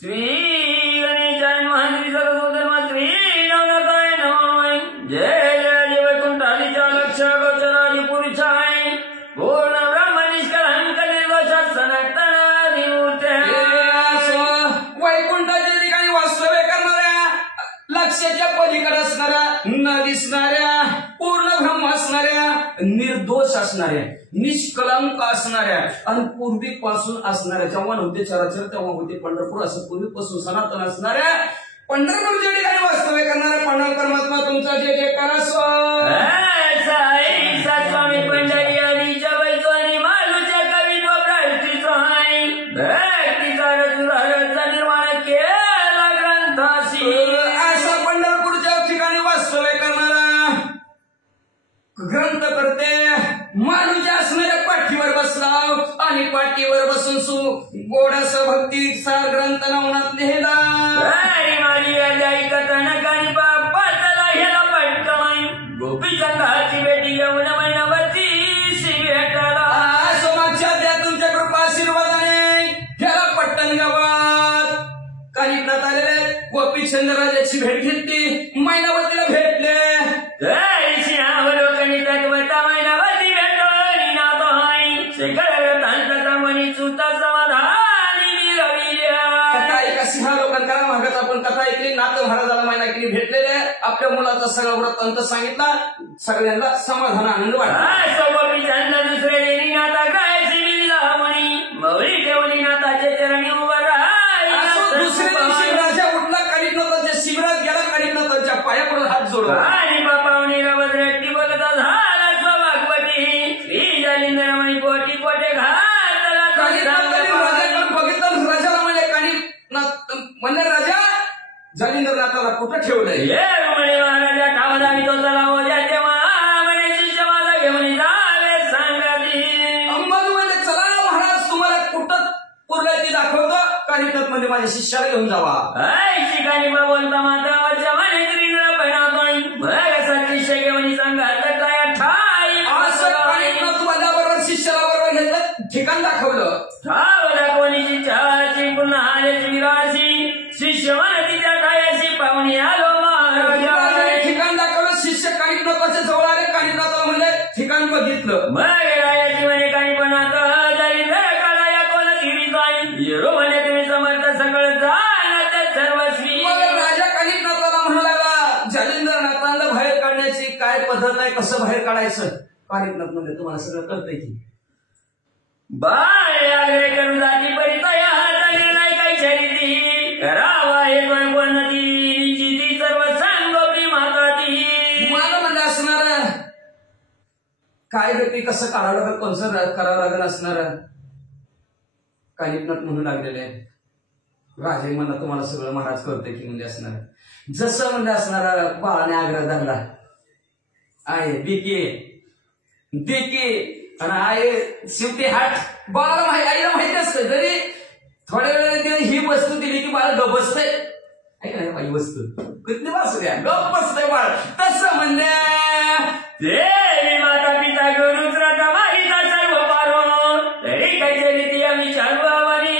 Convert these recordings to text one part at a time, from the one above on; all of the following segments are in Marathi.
श्री गणेशाय नमः श्री सरस्वती नमः श्री नवनाथाय नमः जय जय जय वैकुंठालीच्या लक्ष गोचरादि पुरुषाय पूर्ण ब्रह्म निष्कलंक निर्दोष सनातन मूर्ते वैकुंठाच्या ठिकाणी वास्तव्य करणाऱ्या लक्ष्याच्या पलीकडे असणाऱ्या न दिसणाऱ्या पूर्ण ब्रह्म असणाऱ्या निर्दोष असणाऱ्या निष्कलंक असणाऱ्या आणि पूर्वीपासून असणाऱ्या जेव्हा नव्हते चराचर तेव्हा होते पंढरपूर असं पूर्वीपासून सनातन असणाऱ्या पंढरपूरच्या ठिकाणी वास्तव्य करणाऱ्या पंढर परमात्मा तुमचा जे जे करा साई स्वामी पंढरी आदीच्या वैतो आणि मालूच्या कवित्व प्रायश्चित आहे भक्तीचा रसुराचा निर्माण केला ग्रंथाशी अशा पंढरपूरच्या ठिकाणी वास्तव्य करणारा ग्रंथ करते मानूच्या असणाऱ्या पाठीवर बसला आणि पाठीवर बसून गोडस भक्तीचा ग्रंथ नवनात लिहिला माझी अजाई कथनक आणि पापातला ह्याला पटकमाई गोपी संघाची भेटी घेऊन महिनावरती भेटाला सोमाच्या त्या तुमच्या कृपा आशीर्वादाने ह्याला पट्टण गावात काही प्रत आलेले गोपी चंद्रराजाची भेट घेतली महिनावतीला भेटले आपण कथा ऐकली नाथ महाराजाला महिना केली भेटलेले आपल्या मुलाचा सगळा वृत्तांत सांगितला सगळ्यांना समाधान आनंद वाटला दुसरे मौली ठेवली नाथाच्या चरणी उभा दुसऱ्या दिवशी राजा उठला कानिकनाथाच्या शिबिरात गेला कानिकनाथाच्या पायाकडून हात जोडला आणि बापावणी रवद्रट्टी बोलता झाला स्वभागवती श्री जालिंदरमणी पोटी पोटे घातला राजाकडे बघितलं राजाला म्हणे कानिकनाथ म्हणले राजा जालिंदरनाथाला कुठं ठेवलंय म्हणे महाराजा ठाव दावी तो चला ज्याच्या म्हणे शिष्य माझा घेऊन जावे सांगावी अंबाजू म्हणजे चला महाराज तुम्हाला कुठं पुरलाय ते दाखवतो कानिकनाथ म्हणजे माझ्या शिष्याला घेऊन जावा शिकाणी बोलता मात्रावरच्या म्हणे त्रिंद्र बनातोय बघा शिष्य घेऊन सांगा काय ठाई असं कानिकनाथ माझ्याबरोबर शिष्याला बरोबर घेतलं ठिकाण दाखवलं ठाव दाखवणी शिष्याची पुन्हा आल्याची विराची शिष्य म्हणे तिच्या ठायाशी पाहुणे आलो महाराजा ठिकाण दाखवलं शिष्य कानिकनाथाच्या जवळ आले कानिकनाथाला म्हणले ठिकाण बघितलं मग रायाची म्हणे काही बनात म्हणे तुम्ही समर्थ सगळं जाणत सर्वस्वी राजा कानिकनाथाला म्हणाला जालिंदरनाथाला बाहेर काढण्याची काय पद्धत आहे कसं बाहेर काढायचं कानिकनाथ म्हणजे तुम्हाला सगळं कळतंय की बाळ आग्रह करून जाती परिचय हाचा निर्णय काही शरीरी करावा हे कोणती सर्व सांगोपी माताती मला म्हणजे असणार काय व्यक्ती कसं काढावं लागेल कोणचं करावं लागेल असणार कानिकनाथ म्हणू लागलेले राजे म्हणला तुम्हाला सगळं महाराज करते की म्हणजे असणार जसं म्हणजे असणारा बाळाने आग्रह धरला आहे बिके देके आणि आहे शिवते हाट बाळाला आईला माहिती असतं जरी थोड्या वेळाने ही वस्तू दिली की बाळ गप बसतंय ऐका नाही बाई वस्तू किती बसू द्या गप बसतंय बाळ तसं म्हणले देवी माता पिता गुरु श्रद्धा माहिता सर्व पारो तरी काही रीती आम्ही चालवानी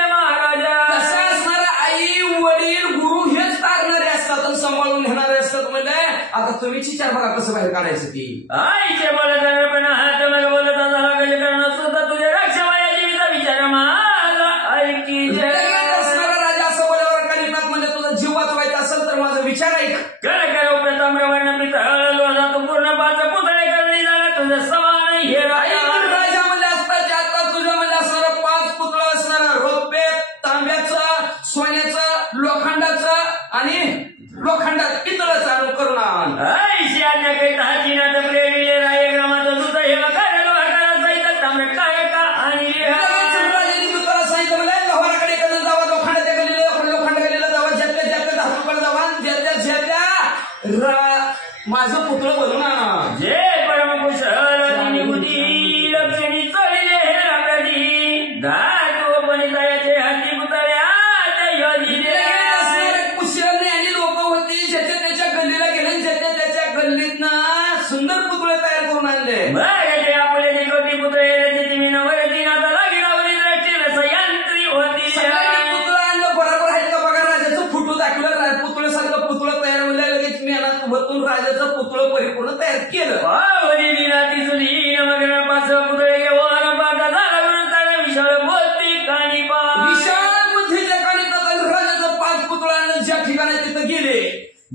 महाराजा कसं असणार आई वडील गुरु हेच तारणारे असतात आणि सांभाळून घेणारे असतात म्हणजे आता तुम्हीच विचार बघा कसं बाहेर काढायचं ती आईचे बोलत पण हात मला बोलत झाला कधी करणं सुद्धा तुझ्या रक्षमाया विचार माझा ऐकी असणारा राजा असं बोलावर कानिकनाथ म्हणजे तुझा जीव वाचवायचा असेल तर माझा विचार ऐक कर प्रथम वर्ण पितळ तू पूर्ण पाच पुतळे करणे झाला तुझं समान हे राजा म्हणजे असतात आता तुझ्या म्हणजे असणारा 5 पुतळा असणारा रौप्य तांब्याचं सोन्याचं लोखंडाचं आणि लोखंडात पितळाचं आणून करून आण ऐशी आज्ञा काही हाची नाटक प्रेरिले राय ग्रामाचं दूत हे सहित तांबे काय का आणि तुला सांगितलं म्हणजे लोहाराकडे कधी जावा लोखंडाच्या गलीला लोखंड गलीला जावा ज्याच्या धातूकडे जावा ज्याच्या माझं पुतळं बनवून आणा जे परमकुशल निबुद्धी लक्ष्मी चढले हे रागादी धातू बनितायाचे हाती पुतळ्यात योजिले कुशल आणि लोक होती ज्याच्या त्याच्या गल्लीला गेले ज्याच्या त्याच्या गल्लीतनं सुंदर पुतळे तयार करून आणले मग आपले निकोटी पुतळे जिथे मी नवरती नाता लागली सयंत्री होती पुतळा आणलं पुतळं परिपूर्ण तयार केलं. पावली दिनाती जुनी नमग्न पाच पुतळे घेऊन पाचा झाला वृंताला विशाळ बोलती कानी पा विशाल बुद्धीच्या कानिपात राजाचं 5 पुतळ्यानं ज्या ठिकाणी तिथं गेले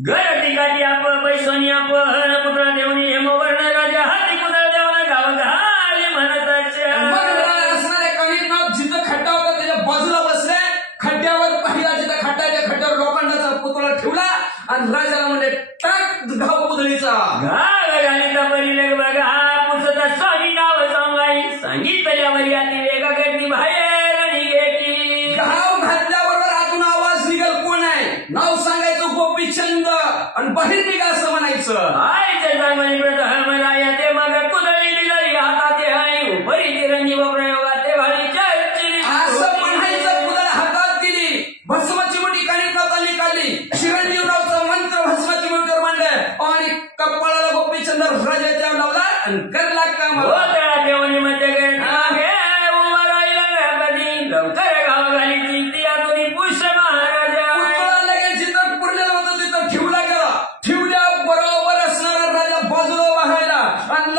घर ठिकाणी आप पैसोनी आप पुतळा देऊनी हेमवर्ण राजा हाती पुतळा देऊन गाव घाली म्हणत असणाऱ्या कानिपात जिथं खड्डा होता त्याच्या बाजूला बसले. खड्ड्यावर पाहिला जिथं खड्ड्याच्या खड्ड्यावर लोखंडाचा पुतळा ठेवला आणि राजाला म्हणजे टाक घाव पुतळीचा घाव घालीचा परिलग बघा पुसता स्वामी नाव सांगाई सांगितल्यावर याती वेगा करती बाहेर निघे की घाव घातल्याबरोबर आतून आवाज निघेल कोण आहे नाव सांगायचं गोपीचंद आणि बाहेर निघा असं म्हणायचं. आईच्या जागवानी प्रथमला याते मग कुदळी दिलरी हातात आहे उपरी तिरंगी व प्रयोगाते भारी चर्चिली असं म्हणायचं. पुतळा हातात दिली भस्माची मोठी कानिपाताली काढली शिवजीवरावचा मंत्र भस्माची मोठीवर मांडलं आणि कपाळाला गोपीचंद राजाच्या लावला आणि करला काम. होतळा देवणी मध्य मागे उभा राहिला कधी लवकर गाव घाली ती यातून पुष महाराजा पुतळा लगेच जिथं पुरलेलं होतं तिथं ठेवला गेला. ठेवल्या बरोबर असणारा राजा बाजूला उभा राहिला आणि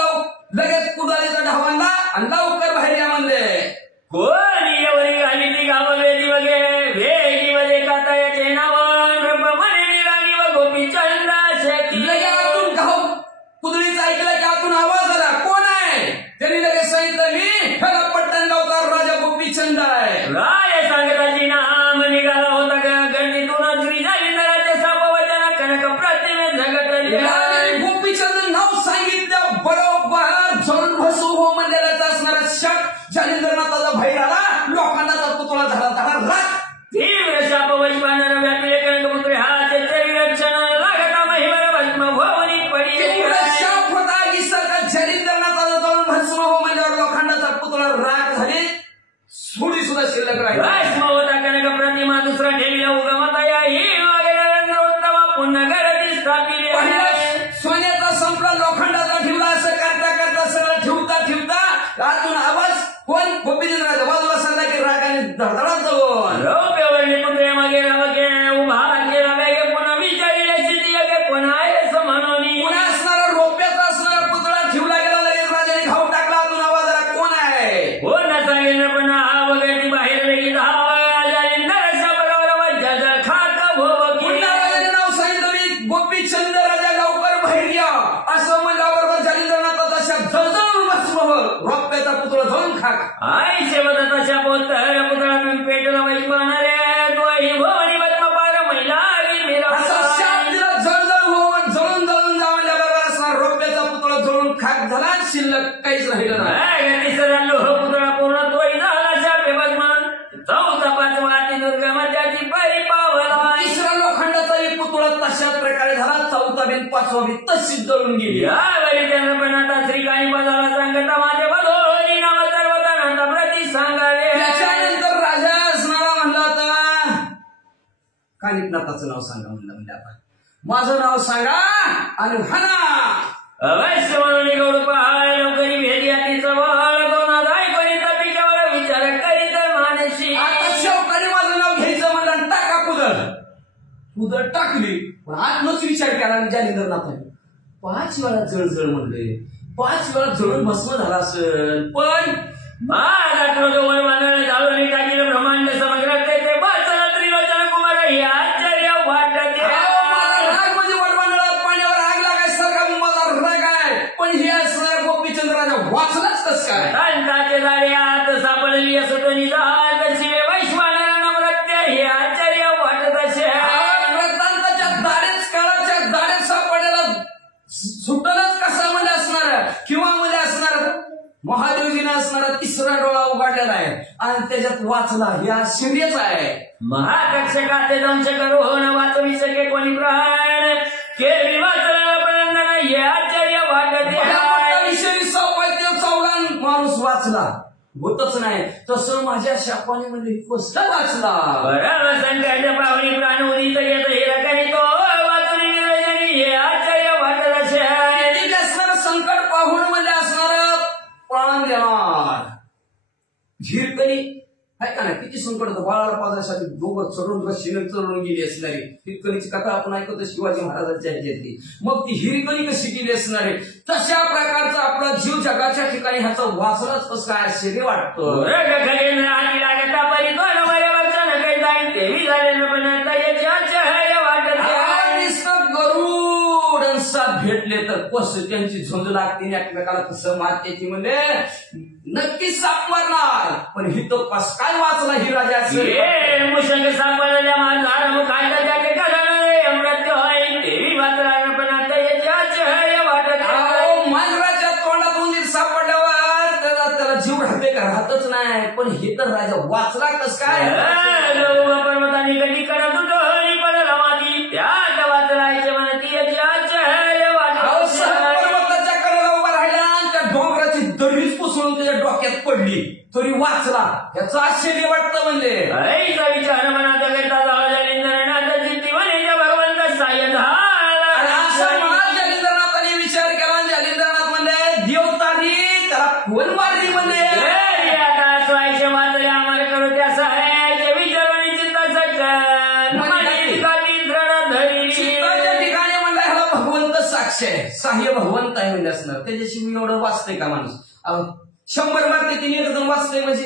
लगेच कुदालीचा ढावांना आणि लवकर बाहेर या म्हणले. कोणी एवढी घाली ती गाव वेदी वगैरे वेदी मध्ये काता याचे नाव म्हणे निराणी व गोपीचंदा शेती लगे आतून घाव कुदळीचा ऐकला की आतून आवाज आला कोण आहे. त्यांनी लगेच सांगितलं मी खरा पट्टण गावचा राजा गोपीचंद आहे. राय सांगताची नाम निघाला होता गर्दीतून श्री जालिंदराचे सापवचना कनक प्रतिमे जगतली आणि गोपीचंद नाव सांगितलं बरोबर जळून भसू हो मंदिराचा असणारा शक जालिंदरनाथाचा बाहेर आला. लोखंडाचा पुतळा झाला झाला राख. तीव्र शापवच पाहणार व्यापीले कनकपुत्र हाचे रक्षण लागता महिमा भस्म भवनी पडी एवढा शाप होता की सरकार जालिंदरनाथाला जळून भस्म हो मंदिरावर लोखंडाचा पुतळा राख झाली. थोडी सुद्धा शिल्लक राहिली. भस्म होता कनक प्रतिमा दुसरा ठेवला उगमता या ही वगैरे रंगोत्तमा पुन्हा गर्दी स्थापिली पहिला सोन्याचा संपला लोखंडाचा ठेवला असं करता करता सगळं ठेवता आतून आवाज कोण गोपीचंद्राचा बाजूला सांगा की रागाने धडधडा जाऊन रौप्यवर्णी पुत्रे मागे रागे उभा केला वेगे पुन्हा विचारिले स्थिती गे पुन्हा आहे समनोनी पुन्हा असणारा रोप्याचा असणारा पुतळा ठेवला गेला. लगेच राजाने घाव टाकला. आतून आवाज आला कोण आहे. कोण सांगेल पुन्हा वगैरे बाहेर लगी धावा जालिंदरच्या बरोबर वज्जाचं खात भोव पुन्हा राजाने नाव सांगितलं मी गोपीचंद राजा लवकर बाहेर या असं म्हणल्याबरोबर जालिंदरनाथाचा शाप जळजळून भस्म रोप्याचा पुतळा जळून खाक. आई शेवटाच्या पोतर पुतळा पेटला वाईट पाहणारे तो ही भवानी भस्म पार महिला असा शाप दिला जळजळ होऊन जळून जळून जावल्या बरोबर असणार रोप्याचा पुतळा जळून खाक झाला. शिल्लक काहीच राहिलं नाही. तिसरा लोह पुतळा पूर्ण तोही झाला शापे भस्मान चौथा पाचवा ती दुर्गमाची परी पावला तिसरा लोखंडाचाही पुतळा तशाच प्रकारे झाला. चौथा बिन पाचवा बिन तशीच जळून गेली. यावेळी त्यांना पण आता श्रीकाणी बाजारा सांगता माझे बघोनी नाव सर्वतानांचा प्रती सांगावे. त्याच्यानंतर राजा असणारा म्हणला होता कानिपनाथाचं नाव सांगा म्हणलं आता माझं नाव सांगा आणि म्हणा. अवश्य म्हणून गौड पहाड लवकरी भेट या तिचं वळ दोन ऐकून पिकावर विचार करीत मानशी आता शेवकाने माझं नाव घ्यायचं म्हणलं टाका कुदळ टाकली. पण आतनच विचार केला आणि जालिंदरनाथाने 5 वेळा जळजळ म्हणले. 5 वेळा जळून भस्म झाला असेल. पण वर बांधणं जाळून टाकील ब्रह्मांड समग्र ते वाचन त्रिलोचन कुमार हे आश्चर्य वाटते. राग म्हणजे वडवांडळात पाण्यावर आग लागायसारखा मला राग आहे. पण हे असणारा गोपीचंद राजा वाचलाच कस काय. संताचे जाळे आत सापडली सुटणी जात शिवे वैश्वानर नम्रत्य हे आश्चर्य वाटत असे. ग्रंथांच्या दारेच काळाच्या दारेच सापडलेला सुटलच कसा मध्ये असणार किंवा मध्ये असणार महादेवजीने असणारा तिसरा डोळा उघडलेला आहे आणि त्याच्यात वाचला हे आश्चर्यच आहे. महाकक्षकाचे दंश करून वाचू सके कोणी प्राण केली वाचलं हे आश्चर्य वाटते. विषयी सौभाग्य चौलान माणूस वाचला होतच नाही तसं माझ्या शापाने मध्ये स्पष्ट वाचला. बरं संकट पाहुणी प्राण उदित येत हे रकणी तो वाचून हे आश्चर्य वाटत असे. असणार संकट पाहून मध्ये असणार प्राण देणार झिरकणी आहे का ना किती संकट होतं बाळाला पाजण्यासाठी डोंगर चढून रस्सीने चढून गेली असणारी हिरकणीची कथा आपण ऐकतो शिवाजी महाराजांच्या ह्याच्यातली मग ती हिरकणी कशी गेली असणारी तशा प्रकारचा आपला जीव जगाच्या ठिकाणी ह्याचा वाचलाच कसं काय आश्चर्य वाटतं गरुड आणि साप भेटले तर कसं त्यांची झुंज लागते एकमेकाला कसं मारते म्हणजे नक्कीच साप मारणार पण ही तो कस काय वाचला ही राजा मुशंग सापडल्या माझा मुखाचा त्याचे कारण मृत्यू होईल तेही वाचला पण आता याच्या वाटत मांजराच्या तोंडातून सापडल्यावर त्याला जीव राहते का राहतच नाही पण हे तर राजा वाचला कस काय पर्वताने कधी करत होतो पडला माझी त्यात वाचलायचे म्हणती पर्वताच्या कडेला उभा राहिला आणि त्या डोंगराची दरीच पुसळून त्याच्या डोक्यात पडली तरी वाचला याचं आश्चर्य वाटतं म्हणजे विचार मनात करता भगवंत साय जालिंद्रनाथाने विचार केला जालिंद्रनाथ म्हणजे देवतानी त्याला कोण मारली म्हणजे आता स्वायचे मात्र आम्हाला करू त्या सहाय्याचे विचार चिंता चित्ताच्या ठिकाणी म्हणजे ह्याला भगवंत साक्ष आहे साह्य भगवंत आहे म्हणजे असणार त्याच्याशी मी एवढं वाचतंय का माणूस 100 मारते 3 एकदम वाचतंय म्हणजे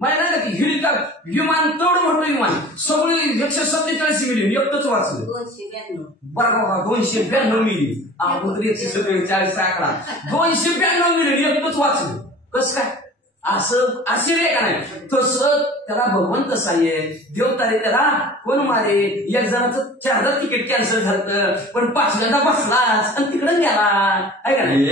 माहिती नाही का की हिरिका विमान तेवढं मोठं विमान सगळी 147 मिली एकटंच वाचलं बरोबर 292 मिली आपण तर 147 आकडा 292 मिली एकटंच वाचलं कसं काय असं आश्चर्य का नाही तसं त्याला भगवंत साह्य देवतारे त्याला कोण मारे एक जणाचं 4दा तिकीट कॅन्सल झालं पण 5दा बसलाच आणि तिकडे गेला आहे का नाही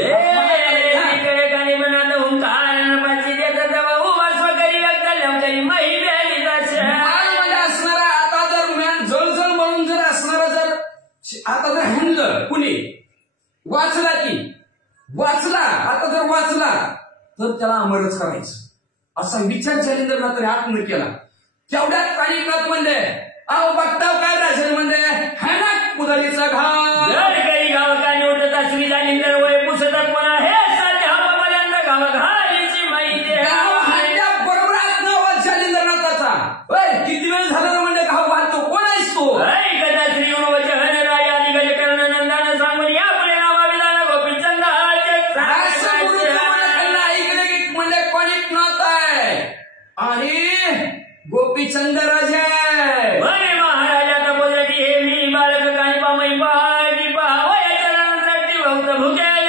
असणारा आता जर जळजळ म्हणून जर असणारा जर आता जर हँडलं कुणी वाचला आता जर वाचला तर त्याला अमरच करायचं असा विचार जालिंद्रनाथाने आत्म केला तेवढ्यात काही कळत म्हणजे अहो बघताव काय राजन म्हणजे है ना कुदळीचा गाव काही उठत असली जालिंदर वय पुसत कोण आहे सध्यापर्यंत गाव घालीची माहिती बरोबर जालिंद्रनाथाचा किती वेळ झाला म्हणजे गाव बांधतो कोण आहेस तो कदा श्री वचन राया निगल कर्ण नंदान सांगून या पुढे नावा विधान गोपीचंद आणि गोपीचंद राजा महाराजा बोलले की हे मी बालक काही पामई पाणी पाहावयाच्या नंतर भूगेल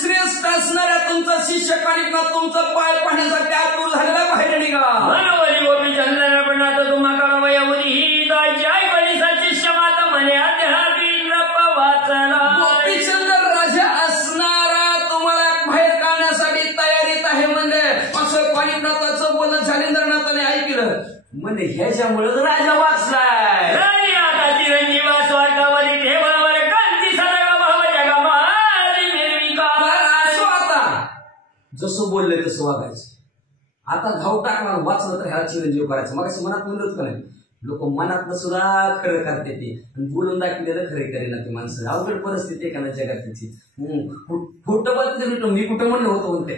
श्रेष्ठ असणाऱ्या तुमचा शिष्य काणिकनाथ तुमचा पाय पाहण्यासाठी आतूर झालेला बाहेर निघा मनोवरी गोपीचंद पण आता तुम्हा कळवयावरी ही दाची आई बनीसाची क्षमात म्हणे अध्यात्मिक वाचला गोपीचंद राजा असणारा तुम्हाला बाहेर काढण्यासाठी तयारीत आहे म्हणजे असं काणिकनाथाचं बोलणं जालिंद्रनाथाने ऐकलं म्हणजे ह्याच्यामुळे राजा वाचलाय आता चिरंजीवा स्वर्गावरी ठेवणावर कांती सदैव भाव जगामाली मिळविका असो आता जसं बोललंय तसं वागायचं आता घाव टाकणार वाचलं तर ह्याला चिरंजीव करायचं मग असं मनात म्हणत का नाही लोक मनातलं सुद्धा खरं करते ते आणि बोलून दाखवलेलं खरे करेना ते माणसं अवघड परिस्थिती आहे का ना जगात त्याची खोटं बोलते मी कुठं म्हणलं होतं म्हणते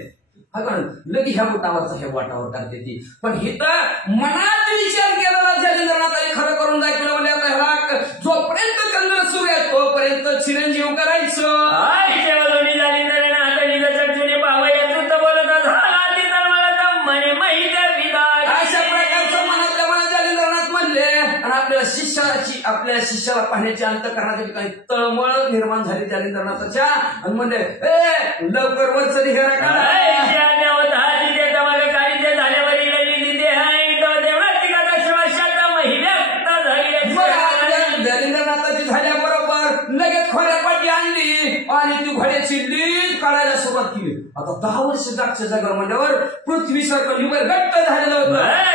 लगे ह्या बोटावरचा ह्या वाटावर करते ती पण हे तर मनात विचार केला जालिंद्रनाथाने खरं करून दाखवलं म्हणजे आता ह्याला जोपर्यंत चंद्र सूर्य आहे तोपर्यंत चिरंजीव करायचं आपल्या शिष्याला पाहण्याची अंतःकरणाच्या ठिकाणी तळमळ निर्माण झाली जालिंद्रनाथाच्या आणि म्हणजे लवकर वर चली हे जालिंद्रनाथाची झाल्याबरोबर लगेच खोऱ्यापाठी आणली आणि ती घोड्याची लीड काढायला सुरुवात केली आता 10 वर्ष जागच्या जागर म्हणल्यावर पृथ्वी सारखं लिवर घट्ट झालेलं होतं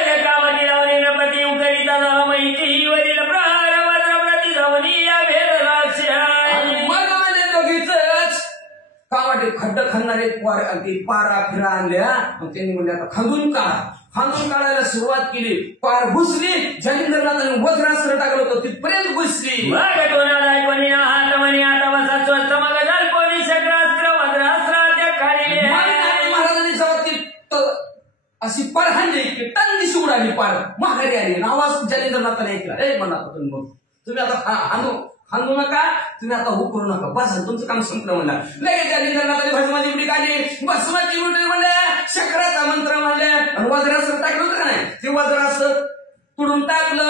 कावाटे खड्ड खाणारे पारा फिरा आणल्या मग त्यांनी म्हणले आता खांदून काढायला सुरुवात केली पार घुसली जालिंद्रनाथाने वज्रास्त्र टाकलं होतं तिथपर्यंत घुसली महाराजांनी जेव्हा ती अशी पार हाणली की टन दिशी उडाली पार माघारी आली आणि आवाज जालिंद्रनाथाने ऐकला. म्हणा तुम्ही आता हाणू नका, तुम्ही आता हो करू नका, बस तुमचं काम संपलं म्हणला. लगेच जालिंद्रनाथाने भस्माची उडी काढली. भस्माची उडी म्हणल्या, शंकराचा मंत्र म्हणल्या आणि वज्रास्त्र टाकलं होतं का नाही, ते वज्रास्त्र तुडून टाकलं.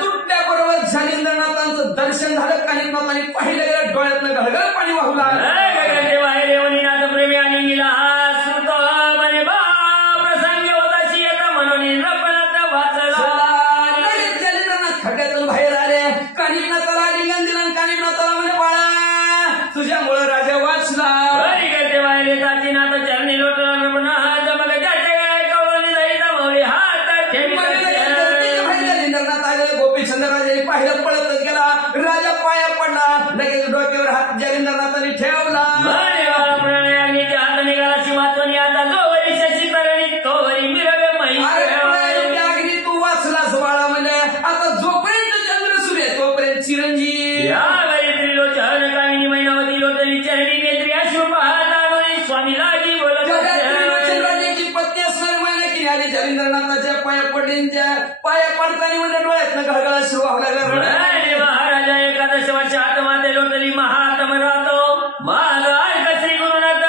तुटल्याबरोबर जालिंद्रनाथांचं दर्शन झालं. काही नाथांनी पाहिलं गेलं, डोळ्यातनं घळघळ पाणी वाहू लागलं. प्रेमी आणि गेला म्हणे बा प्रसंगी होता येता म्हणून वाचला. जालिंद्रनाथ खड्ड्यातून बाहेर आले. कानिनाथाला आलिंगन दिलं. कानिनाथाला म्हणे बाळा तुझ्यामुळे राजा वाचला. नाथ चरणी लोटला गोपीचंद राजाने पाहिलं, पळतच गेला. राजा पाया पडला. लगेच डोक्यावर हात जालिंद्रनाथाने ठेवला. तू वाचलास बाळा म्हणजे आता जोपर्यंत चंद्र सूर्य तोपर्यंत चिरंजीव. महिनावती लोटली चरणी नेत्री अश्रू पाहता स्वामीला पत्नी असणारी महिना की आली जालिंद्रनाथाच्या पाया पडली. त्या पाया पडताना म्हणजे डोळ्यातनं घळघळा सुरू व्हावं लागला. महाराजा एकादश वर्षात आत्माते लोटली महात्म राहतो माग श्री गुरुनाथ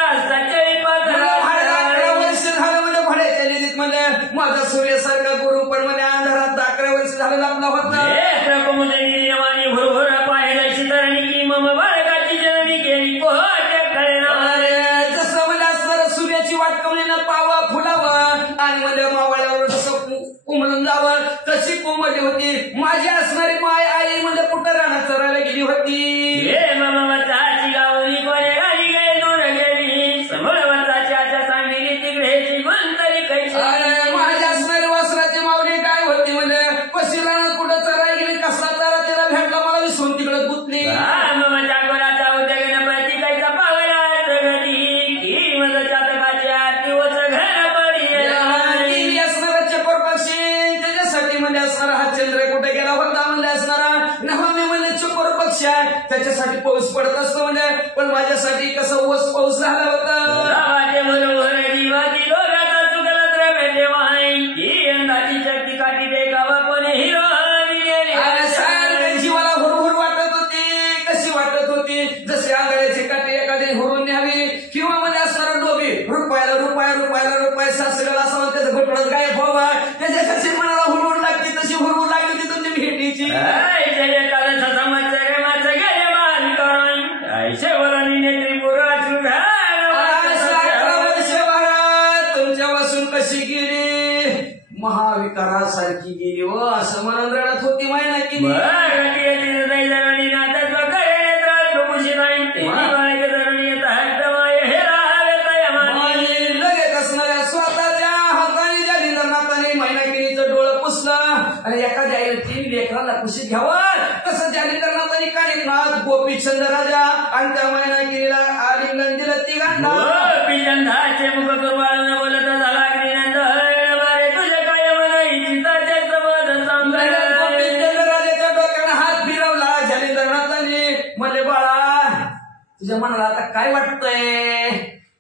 झालं म्हणजे भाड्याच्या लिहित म्हणजे माझा सूर्यासारखा गुरु पण म्हणजे अंधारात 11 वर्ष झालं लाभला होता. भरभर पाहिजे तरणी की मम बाळकाची जननी केली जसं म्हणजे असणार सूर्याची वाट कमलीनं पावा फुलावं आणि म्हणजे मावळ्यावर जसं उमलून जावं तशी कोमली होती माझी असणारी माय आई म्हणजे कुठं राहणार चरायला गेली होती. ममताची गावली कोणी गाली गे दूर गेली समोरवंताची आच्या सांगली तिकडे गुंतली कैसी. माझ्या असणारी वासराची माऊली काय होती म्हणजे कशी राहणार कुठं चरायला गेली कसला चारा तिला भेटला मला विसरून तिकडे गुतली. ममच्या कोणाचा उद्या गणपती कायचा पावला प्रगती की मग चातकाची आरती वच घर पडी असणारा चकोर पक्षी त्याच्यासाठी म्हणजे असणारा हा चंद्र कुठे गेला होता म्हणजे असणारा नवमी म्हणजे चकोर पक्षी आहे त्याच्यासाठी पाऊस पडत असतो म्हणजे पण माझ्यासाठी कसं ओस पाऊस झाला होता. बरोबर जीवाची दोघाचा चुकला द्रव्य वाई ही यंदाची शक्ती काठी दे गावा कोणी हिरो जीवाला हुरहुर वाटत होती. कशी वाटत होती जसे आंगड्याची काठी एखादी हुरून न्यावी किंवा म्हणजे असणारा डोबी रुपयाला सासऱ्याला असावं त्याचं घोटळत गायब व्हावा त्याच्यासाठी मनाला हुरहुर लागते तशी हुरहुर लागली ती तुमची भेटीची. तुमच्यापासून कशी गेली महाविकारासारखी गेली व असं म्हणून रडत होती महिना की लगेच असणाऱ्या स्वतःच्या हाताने जालिंद्रनाथाने मैनागिरीचं डोळं पुसलं आणि एखाद्या आईला 3 लेकरांना कुशीत घ्यावं तसं जालिंद्रनाथाने कानिकनाथ गोपीचंद राजा आणि त्या मैनागिरीला आलिंगन दिलं. तिघांना गोपीचंदाचे मुख करून बोलत झाला तुझ्या काय म्हणायची गोपीचंद राजाच्या डोक्यानं हात फिरवला. जालिंद्रनाथाने म्हणले बाळा तुझ्या मनाला आता काय वाटतंय.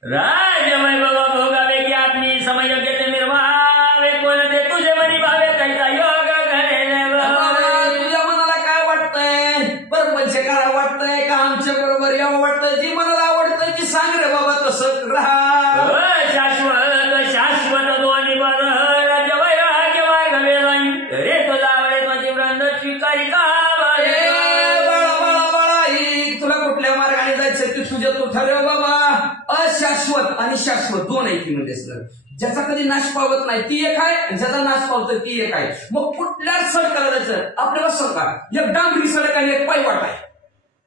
राजमय बाबा भोगावे की आत्मी समय योग्य निर्वावे कोणते तुझे मनी भावे कैसा योग तुझ्या मनाला काय वाटतंय. परपंच करा वाटतंय का आमच्या बरोबर यावं वाटतंय. जी मनाला आवडतंय ती सांग रे बाबा तसं राहा. शाश्वत दोन्ही बल राज्य वैराग्य मार्ग वेळाई रे तुझा आवडे माझी वृंद स्वीकारी का तुला कुठल्या मार्गाने जायचं ते तुझ्या तू ठरव बाबा. अशाश्वत आणि शाश्वत दोन आहे ती म्हणजे ज्याचा कधी नाश पावत नाही ती एक आहे ज्याचा नाश पावतो ती एक आहे. मग कुठल्या सडकाला जायचं आपल्याला सरकार एक डांबरी सडक आणि एक पायवाट आहे.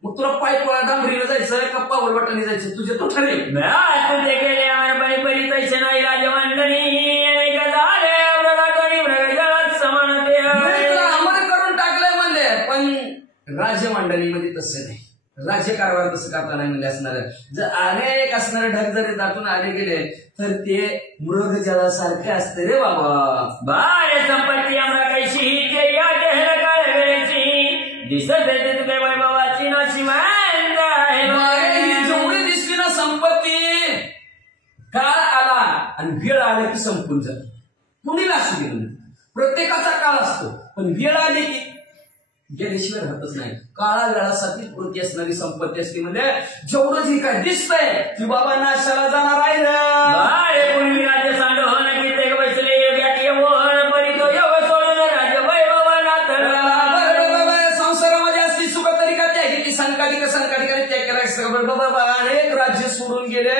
मग तुला पायपळा डांबरीला जायचं का पावलवाटाने जायचं तुझे तू ठरेल. तुझे गेले आम्हाला बरी पैसे नाही राजमंडळी अमर करून टाकलंय म्हणले पण राजमंडळीमध्ये तसं नाही. राज्यकारभार तसं करता नाही म्हणजे असणार जर अनेक असणारे ढग जरी दाटून आले गेले तर ते मृग जलासारखे असते रे बाबा. बाय संपत्ती आम्हाला कैशी दिसत येते तुझ्या वैभवाची नाशिवंत आहे अरे ही जेवढी दिसली ना संपत्ती, काळ आला आणि वेळ आला की संपून जाते. कुणीला असू दे, प्रत्येकाचा काळ असतो, पण वेळ आली की गेल्याशिवाय राहतच नाही. काळा वेळासाठी कृती असणारी संपत्ती असते. म्हणजे जेवढं जे काय दिसतंय ती बाबा नाशाला जाणार आहे बाळे पूर्वी राज्य सांड होणं की ते बसले योग्यात येऊन परी तो योग सोडून राज्य वैभवाला तर संसारामध्ये असली सुख तरी का त्याग की संकालिक त्याग केला. अनेक राज्य सोडून गेले,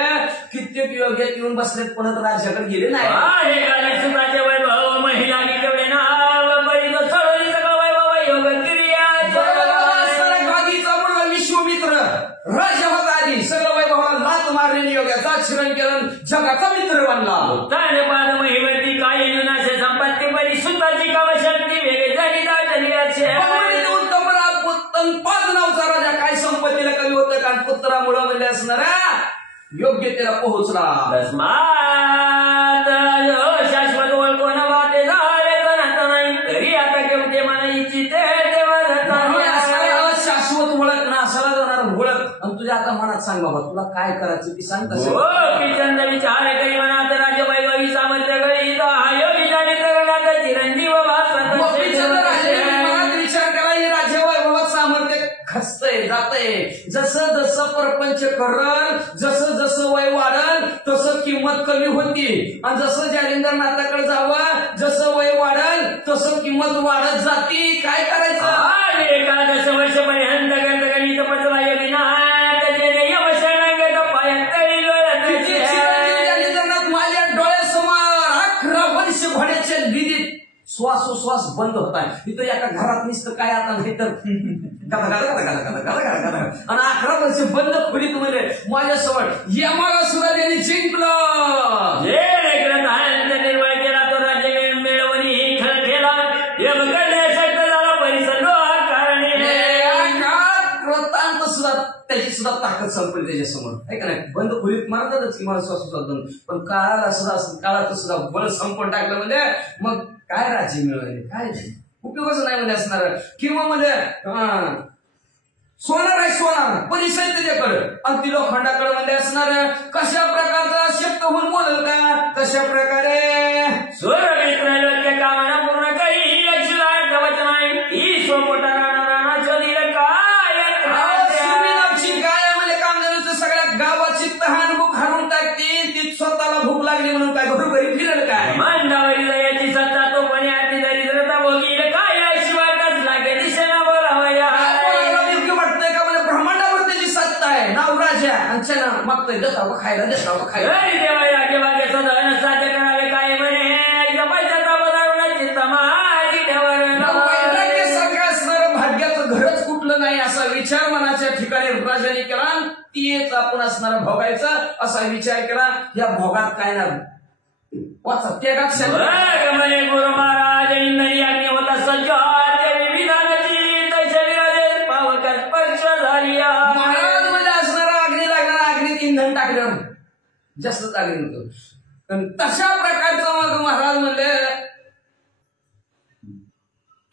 कित्येक योग्यात येऊन बसलेत पण राज्याकडे गेले नाही. सुखाचे वैभव महिला तेवढे नाव परी तो सोडून सगळं वैभव योग विश्वमित्र राजा होता आधी, सगळं वैभवाला लात मारलेली योग्याचा शिरण केलं, जगाचा मित्र बनला. पाद महिमती काही नुनाशे संपत्ती परी सुताची काव शक्ती वेगळे झाली उत्तम पाद नावचा राजा काय संपत्तीला कमी होतं कारण पुत्रामुळं म्हणजे असणारा योग्यतेला पोहोचला. शाश्वत ओळखून वाटे झाले नाही तरी आता केवटे मला इच्छिते शाश्वत ओळख ना असायला जाणार ओळख. आणि तुझ्या आता मनात सांग बाबा तुला काय करायचं ती सांग. चंद विचार करी मनात राज्य वैभवी सामर्थ्य गळी योगी जाणे तरणात चिरंजीव विचार करा हे राज्य वैभवात सामर्थ्य खचतंय जातंय. जसं जसं परपंच करल, जसं जसं वय वाढल तसं किंमत कमी होती. आणि जसं जालिंदरनाथाकडे जावं, जसं वय वाढल तसं किंमत वाढत जाती. काय करायचं? एकादश वर्षपर्यंत गणित पचला जालिंदरनाथ माझ्या डोळ्यासमोर 11 वर्ष घोड्याच्या लिलीत श्वासोश्वास बंद होत आहे. इथं एका घरात नुसतं काय आता नाही तर आणि 11 वर्ष बंद खोलीत म्हणजे माझ्यासमोर यमाला सुद्धा त्यांनी जिंकलं. निर्भय केला तो राज्य मिळवणी खेळ केला शक्त झाला परिसर वृत्तांत सुद्धा त्याची सुद्धा ताकद संपली त्याच्यासमोर आहे का नाही. बंद खोलीत मारतातच की मला श्वासोश्वास, पण काळाला सुद्धा काळाचं सुद्धा बल संपून टाकलं म्हणजे मग काय राज्य मिळवले, काय उपयोगच नाही म्हणजे असणार. किंवा म्हणजे सोनार आहे सोनार परिसर त्याच्याकडे आणि ती लोखंडाकडे म्हणजे असणार. कशा प्रकारचा शब्द होऊन बोलल का, कशा प्रकारे सूर्यमित्र लोक कामना पूर्ण करी वचन आहे ही सोपोटा राणा चोरील काय म्हणजे कामदाराचं सगळ्या गावाची तहान भूक हारून टाकते. ती स्वतःला भूक लागली म्हणून काय घरोघरी फिरल काय मंदावरी याची सत्ता तो पण आधी दरिद्रता भोगील काय शिवायच लागे दिशेला बोलावया वाटतंय का म्हणजे ब्रह्मांडावर त्याची सत्ता आहे. नाव राजा आणि मागतोय देतावं खायला देतावं खायला राजे सदन साध्य करावे काय म्हणे भाग्याचं घरच कुठलं नाही असा विचार मनाच्या ठिकाणी राजाने केला. तीच आपण असणार भोगायचा असा विचार केला. या भोगात काय ना वाचा त्यागात म्हणे गुरु महाराज इंद्रियाग्नी होता सज्जात विधानाची तैसे विराजे पावकात स्पर्श झाली. महाराज म्हणजे असणारा अग्नी लागणार अग्नीत इंधन टाकलं जास्तच अग्नी होतो. तशा प्रकारचं मग महाराज म्हणले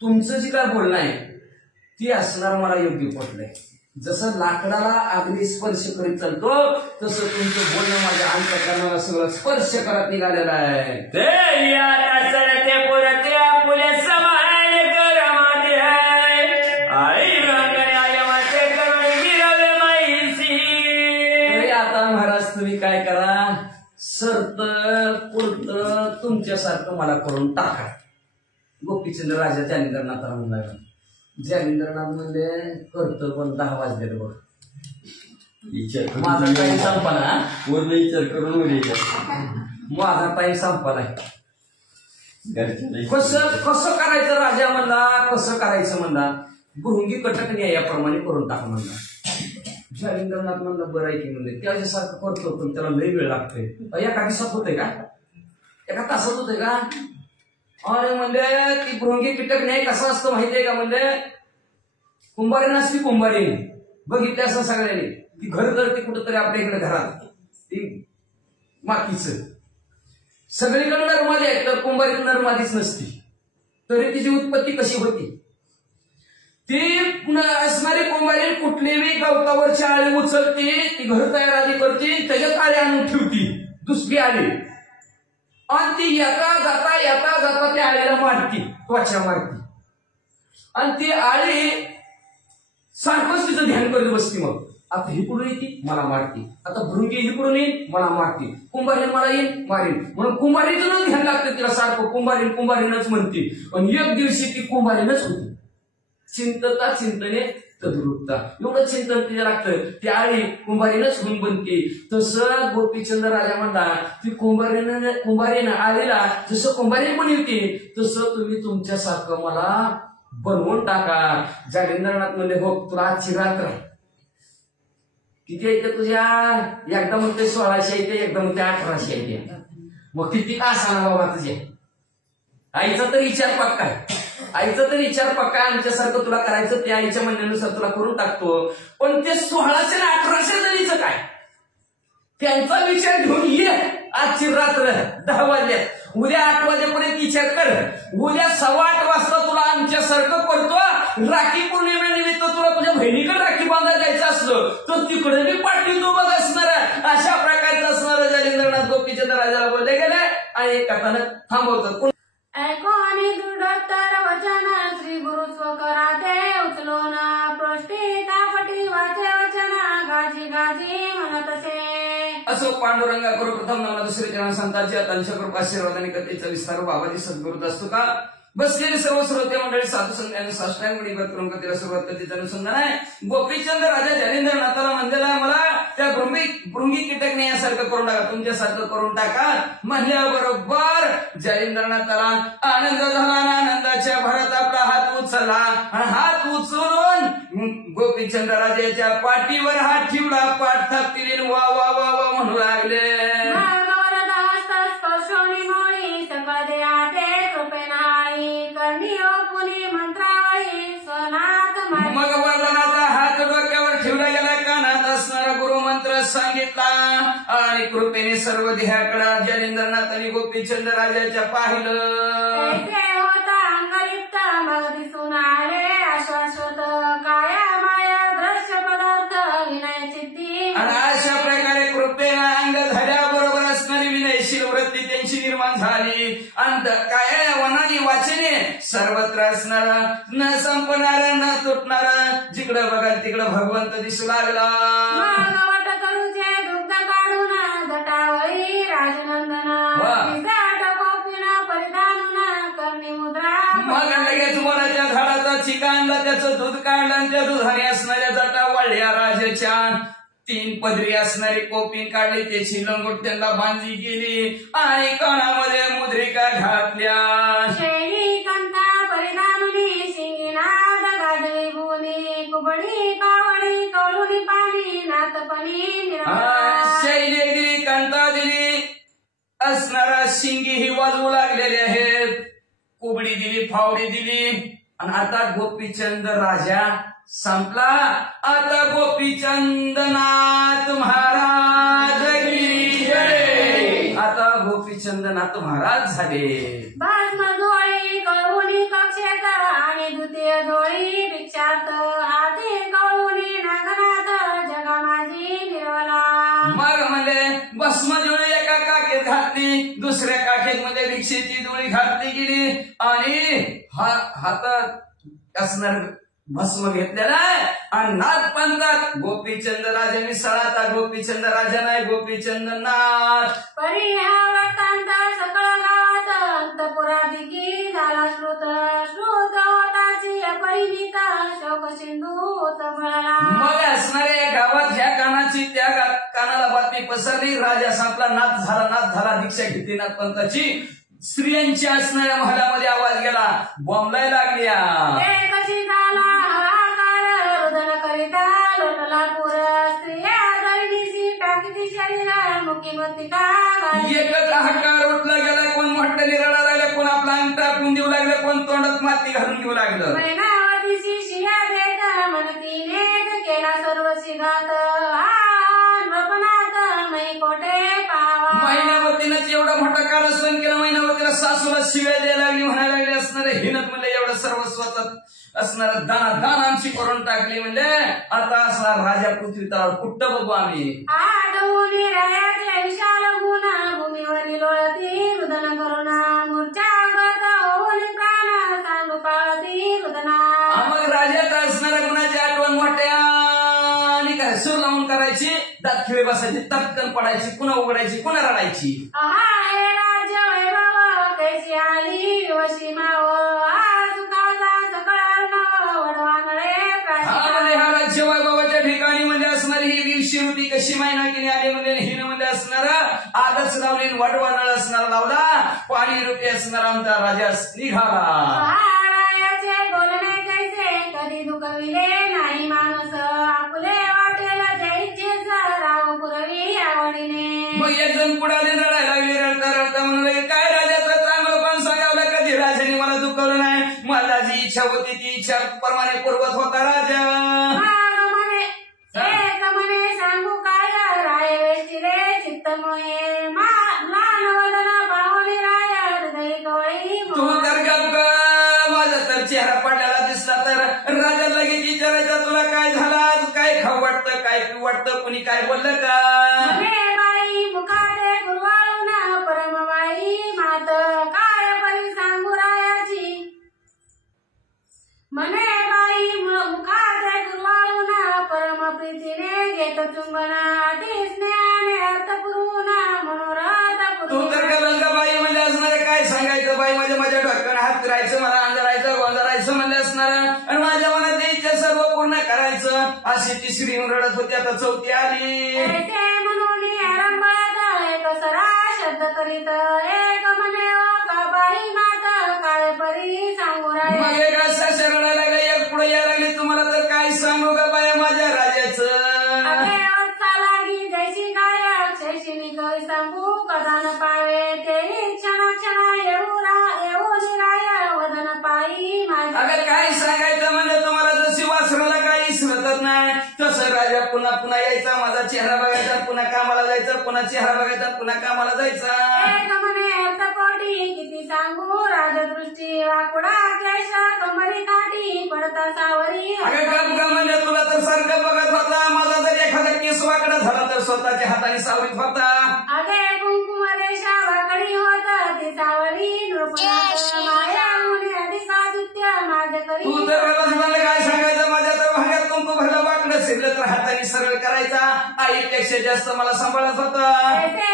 तुमचं जे काय बोलणं आहे ती असणार मला योग्य पटलंय. जसं लाकडाला अग्नी स्पर्श करीत चालतो तसं तुमचं बोलणं माझ्या अंतःकरणाला सगळं स्पर्श करत निघालेलं आहे. आता महाराज तुम्ही काय करा, सरत पुरत तुमच्यासारखं मला करून टाका. गोपीचंद राजा जालिंदरनाथाला म्हणला. जालिंदरनाथ म्हणजे करतो पण 10 वाजले बघ माझा टाइम संपला. पूर्ण विचार करून माझा टाइम संपलाय. कसं करायचं राजा म्हणला, कसं करायचं म्हणला. भृंगी कटक याप्रमाणे करून टाक म्हणला. जालिंदरनाथ म्हणलं बरं आहे की म्हणजे त्याच्यासारखं करतो पण त्याला लई वेळ लागतोय. एका दिवसात होते का, एका तासात होते का. अरे म्हणजे ती भृंगी कीटक नाही कसं असतं माहितीये का. म्हणजे कुंभारी नसती कुंभारी बघितले असं सगळ्यांनी ती घर करते कुठंतरी आपल्या इकडे घरात ती मातीचं सगळीकडे नरमादी आहे तर कुंभारीत नरमादीच नसती. तरी तिची उत्पत्ती कशी होती ती असणारी कुंभारी कुठलीही गवतावरची आळी उचलती, ती घर तयार आधी करते, त्याच्यात आळी आणून ठेवती, दुसरी आळी, आणि ती येता जाता त्या आळीला मारती, त्वचा मारती, आणि ती आळी सारखंच तिचं ध्यान करत बसती. मग आता ही कुठून येते, मला मारती, आता भृंगी ही कुठून येईल, मला मारती, कुंभारी मला येईल, मारीन, म्हणून कुंभारीचं ध्यान लागतं तिला सारखं, कुंभारीनच म्हणते. आणि एक दिवशी ती कुंभारीनच होती. चिंतता चिंतने तद्रुपता, एवढं चिंतन तिला लागतं, ती आळी कुंभारीनच होऊन बनते. तसं गोपीचंद राजा म्हणला, ती कुंभारीनं आळीला जसं कुंभारी पण येते, तसं तुम्ही तुमच्यासारखं मला बनवून टाका. जालिंद्रनाथ म्हणले, हो तुला आजची रात्र किती येते तुझ्या, एकदा म्हणते 1600 येते, एकदा म्हणते 1800 येते, मग किती का असा बाबा तुझ्या आईचा तर विचार पक्का आहे, आईचा तर विचार पक्का, आमच्यासारखं तुला करायचं, त्या आईच्या म्हणण्यानुसार तुला करून टाकतो. पण ते 1600 आणि 1800 जणीचं काय, त्यांचा विचार घेऊन ये. आजची रात्र 10 वाजल्यात, उद्या 8 वाजेपर्यंत विचार कर, उद्या 8:15 वाजता तुला आमच्यासारखं करतो. राखी पौर्णिमेनिमित्त तुला तुझ्या बहिणीकडे राखी बांधायला जायचं असलं तर तिकडे मी पाठी तो बघ असणार. अशा प्रकारचं असणार जालिंद्रनाथ गोपीचंद राजाला बोलले गेले आणि कथानक थांबवतात. ऐको आणि दृढोत्तर वचन श्री गुरु स्वकराते उचलोन पृष्ठी तापटी वाचे वचन गाजी गाजी म्हणतसे. असो पांडुरंगा करू प्रथम नामा दुसरे चरण संतांच्या त्यांच्या कृपा आशीर्वादाने कथेचा विस्तार बाबाजी सद्गुरुत असतो का. बसलेले सर्व श्रोते मंडळी साधू संतांनी साष्टांग मुडीवर करून कथेला सुरुवात कथेचं अनुसंधान आहे. गोपीचंद राजा जालिंद्रनाथाला म्हणलेला, मला त्या भृंगी कीटकने यासारखं करून टाका, तुमच्यासारखं करून टाका. म्हणल्याबरोबर जालिंद्रनाथाला आनंद झाला, आनंदाच्या भरात आपला हात उचलला आणि हात उचलून गोपीचंद राजाच्या पाठीवर हात ठेवला, पाठ थापतील वा वा वा वा म्हणू लागले. मग वरदानाचा हात डोक्यावर ठेवला गेला, कानात असणारा गुरुमंत्र सांगितला आणि कृपेने सर्व देहाकडे जालिंद्रनाथ आणि गोपीचंद राजाच्या पाहिलं. अंगलिप्त मग दिसून आले अशाश्वत काया माया दृश्य पदार्थ विनय चित्ती. आणि अशा प्रकारे कृपेने अंग झाल्याबरोबर असणारी विनयशील वृत्ती त्यांची निर्माण झाली. अंत काय वनानी वाचने सर्वत्र असणारा, न संपणारा न तुटणारा, जिकडं बघाल तिकडं भगवंत दिसू लागला. वट करूचे दुग्ध काढून जटावरी राजनंदन परिधान करणी मुद्रा. मग लगेच वनाच्या झाडाचा चिका आणला, त्याचं दूध काढलं आणि त्या दुधाने असणाऱ्या जटा वाढल्या राजाच्या. 3 पदरी असणारी कोपी काढली, त्याची लंगोट त्यांना बांधली गेली आणि कानामध्ये मुद्रिका घातल्या. शैली कंथा परिधानुनी शिंगीनाद गाजवी भुवनी कुबडी कावडी कवळुनी पाणी नाथपणी शैली दिली, कंथा दिली, असणारा शिंगी ही वाजवू लागलेले आहेत, कुबडी दिली, फावडी दिली. आणि आता गोपीचंद राजा संपला. आता गोपीचंदनाथ महाराज की जय. आता गोपीचंदनाथ महाराज झाले. भस्म डोळी कळवुनी कक्षेत आणि द्वितीय डोळी भिक्षार्थ आधी कळवुनी नागनाथ जगा माझी निर्मला. मग म्हणजे भस्म डोळी एका काकेत घातली, दुसऱ्या काकेत मध्ये भिक्षेची डोळी घातली गेली आणि हातात असणार भस्म घेतलेला आणि नाथ पंथात गोपीचंद राजांनी सळाता. गोपीचंद राजा नाही, गोपीचंद नाथ. परी हा वृत्तांत सकळ गावात अंतपुराधिकी झाला श्रुत. श्रुत होताची अपरिमित शोक सिंधू उचमळला. मग असणाऱ्या गावात ह्या कानाची त्या कानाला बातमी पसरली, राजा संपला, नाथ झाला, दीक्षा घेतली नाथ पंथाची. स्त्रियांच्या असणाऱ्या महालामध्ये आवाज गेला, बॉम्बलाय लागल्या. कशी झाला हाहाकार रुदन करिता लोटला पुर. स्त्रिया दैनीसी टाकीची शरीर मुखीमतिका. एकच हाहाकार उठला गेला, कोण म्हटलेली रडा लागले, कोण आपला अंग टाकून देऊ लागले, कोण तोंडात माती घालून घेऊ लागलं. मैनावतीची शिया देत मनतीने केला सर्व शिघात. महिनावतीनं एवढा मोठा काळ सण केला, महिनावतीला सासूला शिव्या द्यायला लागली, म्हणायला लागली असणारे हिनत म्हणले एवढं सर्वस्वाचा असणार दाना आमची करून टाकली म्हणजे आता असणार राजा पृथ्वी तळावर कुठं बघू आम्ही. आडवून रायाचे विशाल गुण भूमीवरील लोळती रुदन करुणा मूर्छा गत होऊन प्राण सांगू पाळती रुदना. मग राजात असणाऱ्या गुणाची आठवण मोठ्या आणि काय सूर लावून करायची, दात खिळे बसायची, तटकन पडायची, पुन्हा उघडायची, पुन्हा रडायची. हे राज्य वैभव कैसी आली वशी माव सुखाचा सकळ नव वडवांगळे प्राशी. हा राज्य वैभवाच्या ठिकाणी म्हणजे असणारी ही वीर शिवती कशी मायनाकीने आली म्हणजे हिनं म्हणजे असणारा आदर्श लावली, वडवानळ असणारा लावला, पाणी रूपी असणारा आमचा राजा निघाला. रायाचे बोलणे कैसे कधी दुखविले नाही माणूस आपुले वाटेल जैचेच राव पुरवी आवडीने. मग एक जण पुढाले रडायला लागले, रडता रडता म्हणाले काय राजाचं चांगलं पण सांगावलं, कधी राजाने मला दुखवलं नाही, मला जी इच्छा होती ती इच्छा प्रमाणे पूर्वत होता राजा. एक म्हणे सांगू काय राय वेचिले चित्तमोये लहान वदन पाहुणी राय हृदय कवळी. तू तर माझा तर चेहरा पडलेला दिसला तर राजा लगेच विचारायचा तुला काय झाला, काय खाऊ वाटतं, काय पिऊ वाटतं, कुणी काय बोललं का. बाई मुखाते गुरवाळून परमबाई मात काय परी सांगू रायाची. म्हणे बाई मुखाते गुरवाळून परम प्रीतीने घेत चुंबन अति स्नेहाने अर्थ पुरून मनोरथ तू तर बाई म्हणजे असणार काय सांगायचं, बाई म्हणजे माझ्या डोक्यानं हात फिरायचं, मला अंधारायचं गोंधळायचं म्हणजे असणार आणि माझ्या मनात इच्छा सर्व पूर्ण करायचं. अशी तिसरी रडत होती, आता चौथी आली. म्हणून आरंभात एक सरा शब्द करीत एक म्हणे बाई मात काय परी सांगू राय. मग एक असा रडायला लागले, एक पुढे यायला लागले, तुम्हाला तर काय सांगू का बाया माझ्या राजाचं. लागी जैशी गायक शैक्षणी कवी सांगू कदा न पावे तेही क्षणा क्षणा येऊन राय वदन पायी माझ्या. अगं काय सांगायचं म्हणजे तुम्हाला जशी वासराला काही सुचत नाही तसं राजा पुन्हा पुन्हा यायचा, माझा चेहरा बघायचा, पुन्हा कामाला जायचा, पुन्हा चेहरा बघायचा, पुन्हा कामाला जायचा. एक म्हणे अर्धकोटी किती सांगू राजदृष्टी वाकुडा केश कमरी काठी पडता सावरी. अगं का म्हणजे तुला तर सारखं बघत होता, माझा जर एखादा केस वाकडा झाला तर स्वतःच्या हाताने सावरीत होता. अगे कुंकुम रेषा वाकडी होत ती सावरी माया मुली अधिकादित्य माझे करी. तू तर काय सांगायचं, माझ्या तर भागात कुंकू भरलं वाकडं शिरलं तर हाताने सरळ करायचा, आईपेक्षा जास्त मला सांभाळत होता.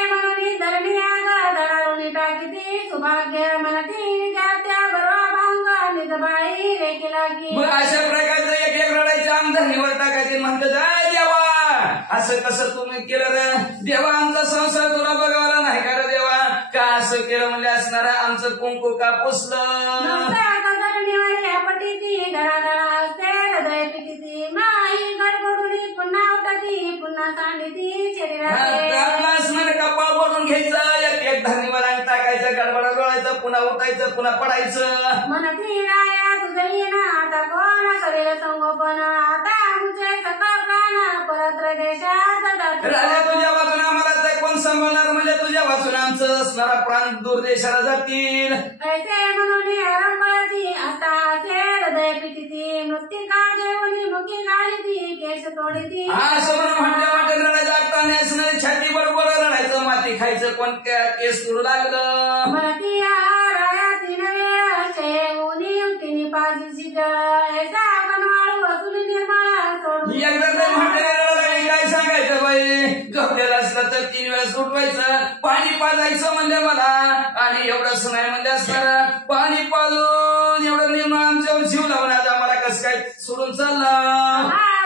म्हणून धरणी आग दडाळून टाकी सुभाग्य म्हणती विद्यार्थ्या बरोबर भांग निजबाई रेखी लागी. मग अशा प्रकारचं एक एक रडायचं अंधनीवर टाकायचे, म्हणतं जाय देवा असं कसं तुम्ही केलं रे देवा, आमचा संसार तुला बघावला नाही का रे देवा, का असं केलं म्हणजे असणार आमचं कुंकू का पुसलं. पटीती धडाधडा असते हृदय पिटीती माई गडबडुली पुन्हा उठती पुन्हा सांडती शरीरात. आपला असणार कपाळ बोलून घ्यायचं, एक एक धारणीवर टाकायचं, गडबड लोळायचं, पुन्हा उठायचं, पुन्हा पडायचं. म्हणती राया तुझी ना आता कोण करेल संगोपन आता आमचे सकळ प्राण परत्र देशात जात. राजा तुझ्या वाचून आम्हाला तर कोण सांभाळणार म्हणजे तुझ्या वाचून आमचं असणारा प्राण दूर देशाला जातील. ऐसे म्हणून आरंभाची आता असे हृदय पिटीती मृत्तिका घेऊन मुखी घालीती केस तोडीती. असं म्हणून म्हटलं वाटत रडायचं, आता असणारी छाती बडबड रडायचं, माती खायचं, कोणत्या केस सुरू लागलं. म्हणती राया 3 वेळा शेवनी तिने पाजीची ऐसा बनवाळू वसुली निर्माण सोडून. एकदा म्हटलं काय सांगायचं बाई, झोपलेलं असलं तर 3 वेळेस उठवायचं, पाणी पाजायचं म्हणजे मला, आणि एवढंच नाही म्हणजे असणार पाणी पाजून एवढं निर्माण आमच्यावर जीव लावून आज आम्हाला कसं काय सोडून चालला.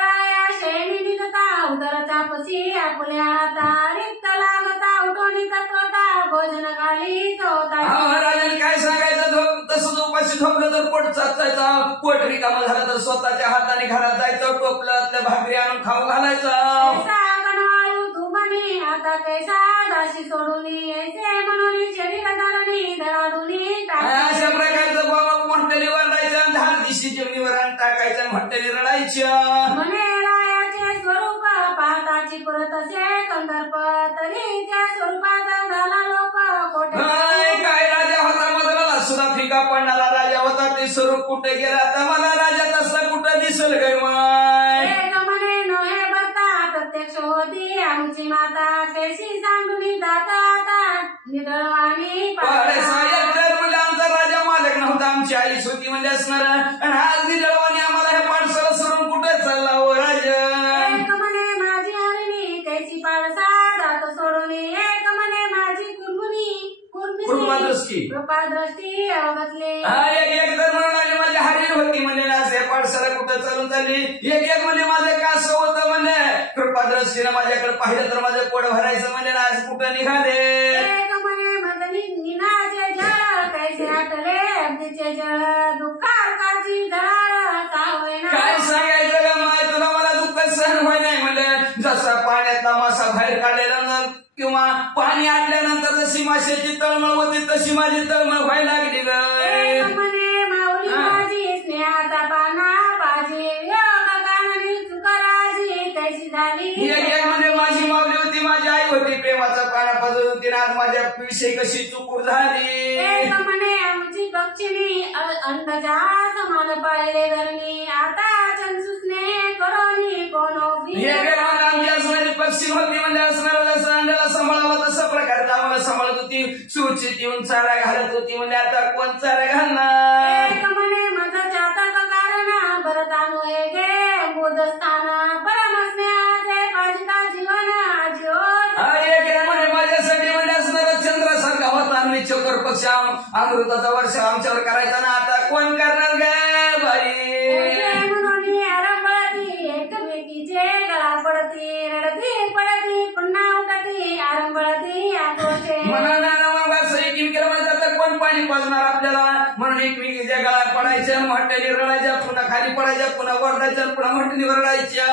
राया शेणी निघता उदरचा पशी आपल्या हाता रिक्त लागता उठवणी तत्वता भोजन घाली होता. राजाने काय सांगायचं, तसंच उपाशी झोपलं तर पोट चाचायचं, पोट रिकामं झालं तर स्वतःच्या हाताने घरात जायचं, टोपलं भाकरी आणून खाऊ घालायचं. आता कैसा दाशी सोडून यायचे म्हणून शरीर धरणी धराडून अशा प्रकारचं बाबा मोठ्याने वरडायचं, धार दिशी जेवणीवर टाकायचं, मोठ्याने रडायचं. म्हणे रायाचे स्वरूप पाहताची पुरत असे कंदर्प तरी त्या स्वरूपाचा झाला लोक कोटे. काय राजा होता मधला सुद्धा फिका पडणारा राजा होता, पार्वती स्वरूप कुठे गेला तर मला राजा तसा कुठं दिसल ग माय. एक म्हणे नोहे भरता प्रत्यक्ष होती आमची माता कैसी सांगून दाता निधळवाणी अरे साहेब तर म्हणजे आमचा राजा मालक नव्हता, आमची आईच होती म्हणजे असणार. आणि आज निधळवाणी आम्हाला ह्या पाठशाला सोडून कुठे चालला हो राजा. एक म्हणे माझी हरिणी कैसी पाडसा जात सोडून एक म्हणे माझी कृपादृष्टी कृपादृष्टी अवगतले. एक तर म्हणून आली माझी हरिण होती म्हणजे असे पाठशाला कुठं चालून चालली. एक म्हणजे माझं कास होतं म्हणजे कृपादृष्टीनं माझ्याकडे पाहिलं तर माझं पोट भरायचं म्हणजे आज कुठं निघाले. एक म्हणे मदनी निनाचे जळ कैसे आटले अग्नीचे जळ दुःखाची जळ सावयना. काय सांगायचं ग माय तुला मला दुःख सहन व्हाय नाही म्हणजे जसा पाण्यातला मासा बाहेर काढलेला किंवा पाणी आटल्यानंतर जशी माशाची तळमळ होती तशी माझी तळमळ व्हायला लागली ग. एक म्हणे माऊली माझी स्नेहाचा पाना पाजी योग काननी तुकाराजी कैसी झाली. एक म्हणजे माझी माऊली होती, माझी आई होती, प्रेमाचा पाना पाजत होती, आज माझ्या विषयी कशी चुकूर झाली. एक म्हणे आमची पक्षिणी अंधजा समान पाहिले धरणी आता चंचुसने करोनी कोनो पक्षी होती म्हणजे असणारा जसं अंड्याला सांभाळावं तसं प्रकारे आम्हाला सांभाळत होती. सुचित येऊन चारा घालत होती म्हणजे आता कोण चारा घालणार. एक म्हणे माझं चातक कारण भरतानु गे बोधस्थान परमस्नेहाचे पाजिता जीवन एक म्हणे माझ्यासाठी म्हणजे असणारा चंद्रासारखा होता आणि चकोर पक्ष अमृताचा वर्ष आमच्यावर करायचा ना आता कोण करणार ग बाई. म्हणून आरंभळती एकमेकीचे गळा पडती रडती पडती पुन्हा उठती आरंभळती आठवते. म्हणून केलं म्हणजे आता कोण पाणी पाजणार आपल्याला. म्हणून एकमेकीच्या गळ्यात पडायच्या मोठ्याने रडायच्या पुन्हा खाली पडायच्या पुन्हा वरडायच्या पुन्हा मोठ्याने वरडायच्या.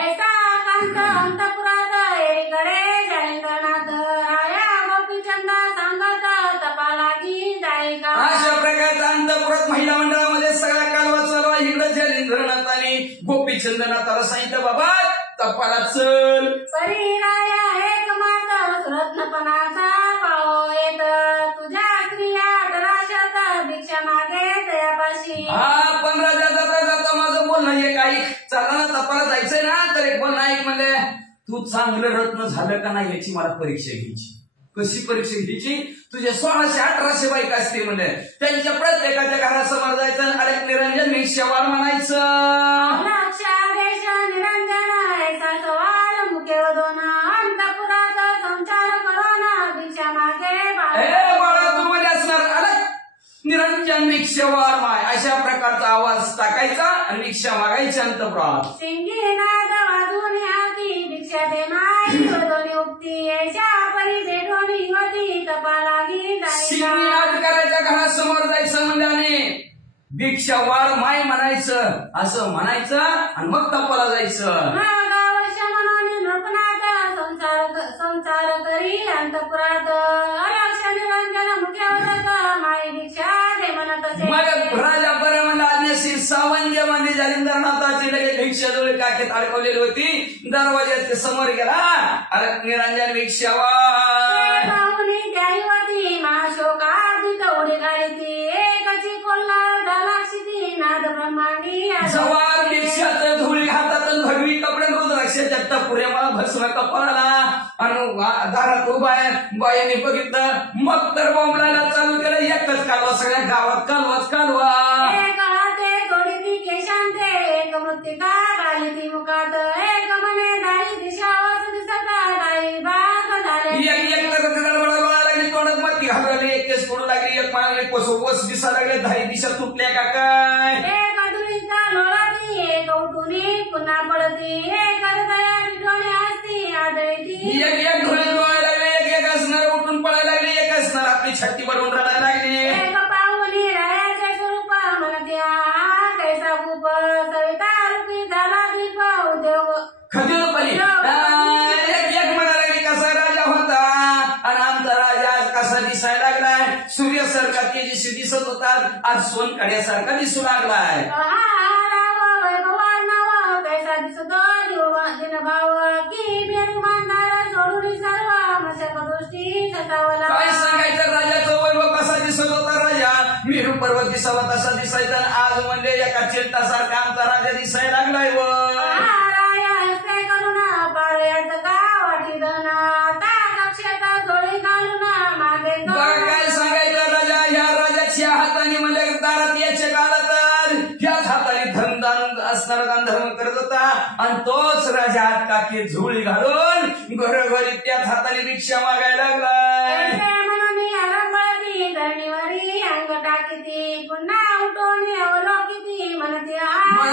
ऐसा कांत अंतपुरात एकडे जयंद्रनाथ राया गोपीचंद सांगत तपा लागी जाय का. अशा प्रकारचा अंतपुरात महिला मंडळामध्ये सगळा कालवा चालू आहे. इकडे जयेंद्रनाथाने गोपीचंदनाथाला सांगितलं बाबा तपाला चल. परी राया एक मात रत्नपणाचा पाव येत तुझ्या स्त्रिया दराशात भिक्षा मागे तयापाशी. हा पण राजा जाता जाता माझं बोलणं एक ऐक. चला ना तपाला जायचंय ना तर एक बोलणं ऐक म्हणले तू चांगलं रत्न झालं का नाही याची मला परीक्षा घ्यायची. कशी परीक्षा घ्यायची. तुझ्या 1600-1800 बायका असतील म्हणजे त्यांच्या प्रत्येकाच्या घरासमोर जायचं अरे निरंजन मी शेवाळ म्हणायचं. लक्ष देश निरंजन ऐसा सवाल मुखे वदोन अंतपुरात संचार करोना भिक्षा मागे बाळा तू मध्ये असणार अरे निरंजन भिक्षावार माय अशा प्रकारचा आवाज टाकायचा आणि भिक्षा मागायची अंतपुरात. सिंगी नाद वाजून हाती भिक्षा दे माय वदोनी उक्ती ऐशा परी भेटोनी युवती तपा लागी जायला. करायच्या घरासमोर जायचं म्हणजे भिक्षा वाढ माय म्हणायचं असं म्हणायचं आणि मग तपाला जायचं. गावश म्हणून नृपनाथ संसार करी अंतपुरात अलक्ष निरंजन मुख्य माई भिक्षा दे म्हणत मग राजा बरं म्हणलं आज्ञाशीर सावंज म्हणजे जलिंद्रनाथाची लगेच भिक्षा जोडी काखेत अडकवलेली होती. दरवाज्याच्या समोर गेला अरे निरंजन भिक्षा वाढ त्या युवती महाशोकार्दित उडी घालीती एकची कोल्हार दलाक्षिती नाद ब्रह्मांडी जवार भिक्षात धुळी हातात भगवी कपडे रुद्राक्षाच्या टपुऱ्या भस्म कपाळाला आणि दारात उभा आहे. बायाने बघितलं मग तर बोंबलायला चालू केलं. एकच कालवा सगळ्या गावात कालवाच कालवा. एक हाते गोडीती केशांते एक मृत्तिका घालीती मुखात एक म्हणे दाई दिशा दिसता दाई बाग झाले. एक तर गडबडा लागली तोंडात माती घालवली एक केस पडू लागली एक मागली वस दिसा लागले 10 दिशा तुटल्या का काय. एक अधुरीचा लोळाती एक उठुनी पुन्हा पडती एक हृदया डोळे असती आदळती. एक धुळे डोळे लागले एक असणार उठून पडायला लागली एक असणार आपली छाती पडून रडायला लागली. एक पाहुणी रायाचे स्वरूप म्हणते कैसा भूप कविता रूपी झाला दीप उद्योग खजूर पली एक म्हणायला लागली कसा राजा होता आणि आमचा राजा कसा दिसायला लागलाय. सूर्यासारखा तेजस्वी दिसत होता आज सोनकड्यासारखा दिसू लागलाय. कैसा दिसतो दिन भाव की बेरुमानदार सोडून सर्व मशक दृष्टी काय सांगायचं राजाचं वैभव कसा दिसत होता. राजा मेरू पर्वत पर्वत दिसावा तसा दिसायचा आणि आज म्हणजे एका चिलटासारखा आमचा राजा दिसायला लागलाय व काय सांगायचं राजा ह्या राजाच्या हाताने म्हणजे दारात याच्या काळात ह्याच हाताने धन दान असणारा दान धर्म करत होता आणि तोच राजा हात काकी झोळी घालून घरोघरी त्याच हाताने रिक्षा मागायला लागलाय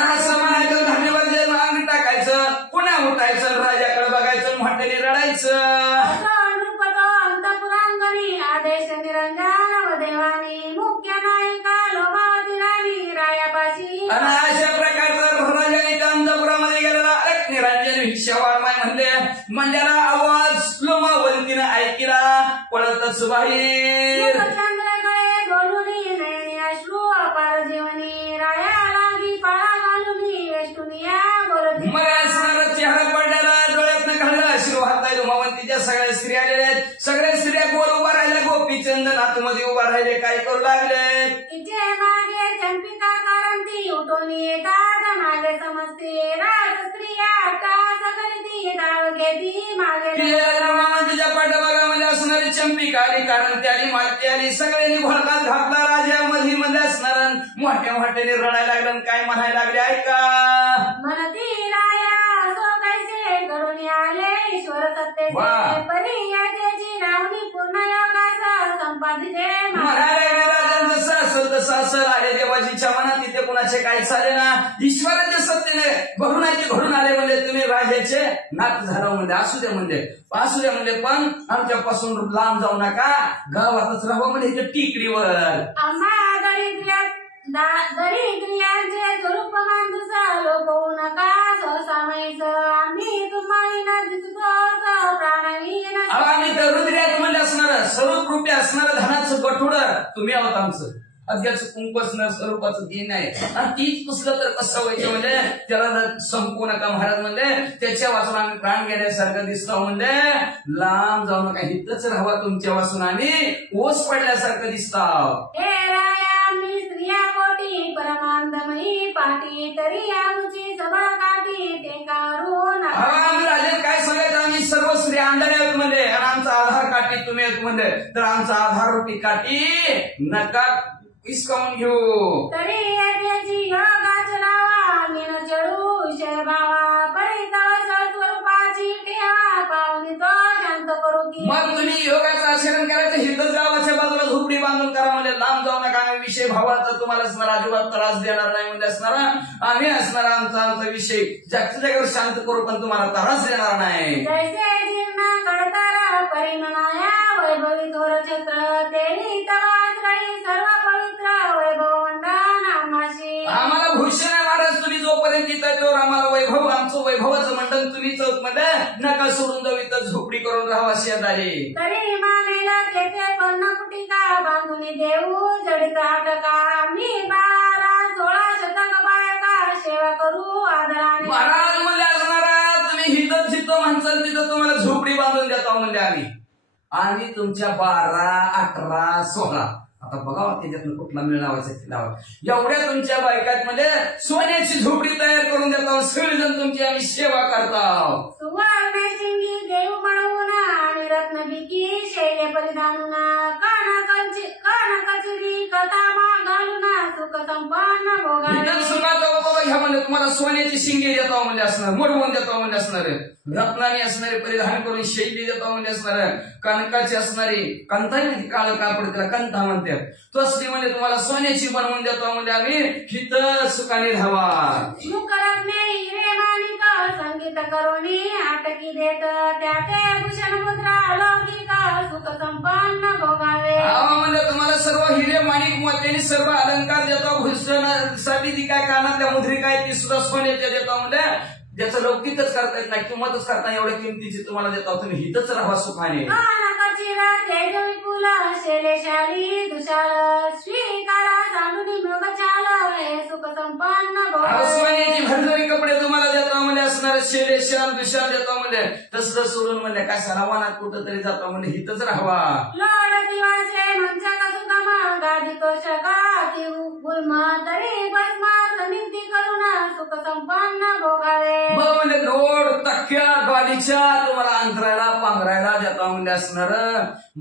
असं म्हणायचं धन्यवाद अंग टाकायचं पुन्हा उठायचं राजाकडे बघायचं मोठ्याने रडायचं आदेश निरंजन देवानी मुख्य नायिका लोभावती राणी रायापाशी आणि अशा प्रकारचा राजाने अंतपुरामध्ये गेलेला अनेक निरंजन भिक्षावारमाय म्हणजे आवाज लोभावंतीनं ऐकला पळतच बाहेर चंद्रकडे बोलुनी नयनी अश्रू अपार जीवनी राया लागी पळा घालुनी वेष्टुनिया बोलती मग चेहरा पडलेला डोळ्यात घालला अश्रू हाताय लोभावंतीच्या सगळ्या स्त्रिया आलेल्या आहेत सगळ्या स्त्रिया गोल उभा राहिल्या गोपीचंदन आतमध्ये उभा राहिले काय करू लागले तिचे मागे चंपिका कारणती उठून येतात मागे समजते राज स्त्रिया सगळी दाव घेती मागे तिच्या पाठीमागामध्ये असणारी चंपिका आली कारण त्याने मालती आली सगळ्यांनी भडकात घातला राजामध्ये मध्ये असणार मोठ्या मोठ्याने रडायला लागलं काय म्हणायला लागले ऐका म्हणती राया सो कैसे घडून आले ईश्वर सत्तेचे परियाची रावणी पूर्ण योगाचा संपादिते राजांचं सासर तर सासर आले देवाची मनात तिथे कुणाचे काय चाले ना ईश्वराच्या सत्तेने घडून आले म्हणजे तुम्ही राजाचे नात झालं म्हणजे असू दे म्हणजे पण आमच्यापासून लांब जाऊ नका गावातच राहावं म्हणजे इथे टिकडीवर आम्हा दरिद्रियांचे स्वरूप मांडूसा लोपवू नका सहसामाईचं आम्ही तुम्हाला न दिसतो प्राणवीन आम्ही दरिद्र्यात म्हणजे असणार स्वरूप रूपी असणारं धनाचं गठुडं तुम्ही आहोत आमचं अध्याचं कुंकच न स्वरूपाचं दिन आहे आणि तीच पुसलं तर कसं व्हायचं म्हणजे त्याला संपू नका महाराज म्हणजे त्याच्या वाचून आम्ही प्राण गेल्यासारखं दिसतो म्हणजे लांब जाऊ नका इथंच राहावा तुमच्या वाचून आम्ही ओस पडल्यासारखं दिसतो हे राया मी स्त्रिया कोटी परमानंदमयी पाठी तरी आमची सभा काठी ते काढून राजे काय सांगायचं आम्ही सर्व स्त्री अंधारे आहेत म्हणजे आणि आमचा आधार काठी तुम्ही आहेत म्हणजे तर आमचा आधार रूपी काठी नका इसकावून घेऊ तरी त्याची योगाच लावा मीन चढू विषय भावा परितळ स्वरूपाची ठेवा पाहुणी तो शांत करू की मग तुम्ही योगाचं आचरण करायचं हिंदच गावाच्या बाजूला झोपडी बांधून करा म्हणजे लांब जाऊ नका आम्ही विषय भावाचा तुम्हाला असणार अजिबात त्रास देणार नाही म्हणजे असणार आम्ही असणार आमचा विषय जागच्या जागेवर शांत करू पण तुम्हाला त्रास देणार नाही जैसे जीर्ण कळतार परिमणाया वैभवी थोर चित्र तेही तवाच राही सर्व पवित्र वैभव मंडन आम्हाशी आम्हाला भूषण आहे महाराज तुम्ही जोपर्यंत येतात तोवर आम्हाला वैभव आमचं वैभवाचं मंडन तुम्ही चौक मध्ये नका सोडून जाऊ इथं झोपडी करून राहावं शेजारी तरी मानेला तेथे पन्न कुटिका बांधून देऊ जडित आटका आम्ही 12-16 शतक बायका सेवा करू आदराने महाराज म्हणजे असणारा तुम्ही हिथं जिथं म्हणसाल तिथं तुम्हाला झोपडी बांधून देतो म्हणजे आम्ही तुमच्या 12, 18, 16 आता बघा त्याच्यातनं कुठला मेळ लावायचा एवढ्या तुमच्या बायकात म्हणजे सोन्याची झोपडी तयार करून देतो सगळेजण तुमची आम्ही सेवा करतो सुवर्ण शिंगी देव म्हणून आणि रत्नबिकी शैले परिधान कान कचरी कथा घालून सुख संपन्न भोगावे सुखाचा उपभोग घ्या म्हणजे तुम्हाला सोन्याची शिंगे देतो म्हणजे असणार मोडवून देतो म्हणजे असणार रत्नाने असणारे परिधान करून शैली देतो म्हणजे असणार कणकाची असणारी कंथा काळ कापड त्याला कंथा म्हणतात तो असली म्हणजे तुम्हाला सोन्याची बनवून देतो म्हणजे आम्ही हिथं सुखाने राहावा मुखरत्ने हिरे माणिक संगीत करुणी आटकी देत त्याचे भूषण मुद्रा लौकिक सुख संपन्न भोगावे म्हणजे तुम्हाला सर्व हिरे माणिक मोत्याने सर्व अलंकार देतो भूषणासाठी जी काय कानातल्या मुद्री काय ती सुद्धा सोन्याच्या देतो म्हणजे ज्याचं लौकिकच करता येत नाही किंमतच करता एवढ्या किमतीची तुम्हाला देतो तुम्ही हिथंच राहा सुखाने चिरा तेज विपुल शैलेशाली दुशाल स्वीकारा सांडुनी मृग चाल हे सुख संपन्न भोग सोन्याची भरभरी कपडे तुम्हाला देतो म्हणजे असणार शेलेशाल विशाल देतो म्हणजे तसं सोडून म्हणजे काय सरावानात कुठं तरी जातो म्हणजे हिथच राहावा लोड दिवासे मंचक सुगमा गादी तोषका ती गुल्म तरी भस्मा समिती करुणा सुख संपन्न भोगावे मग म्हणजे रोड तक्क्या गाडीच्या तुम्हाला अंतरायला पांघरायला देतो म्हणजे असणार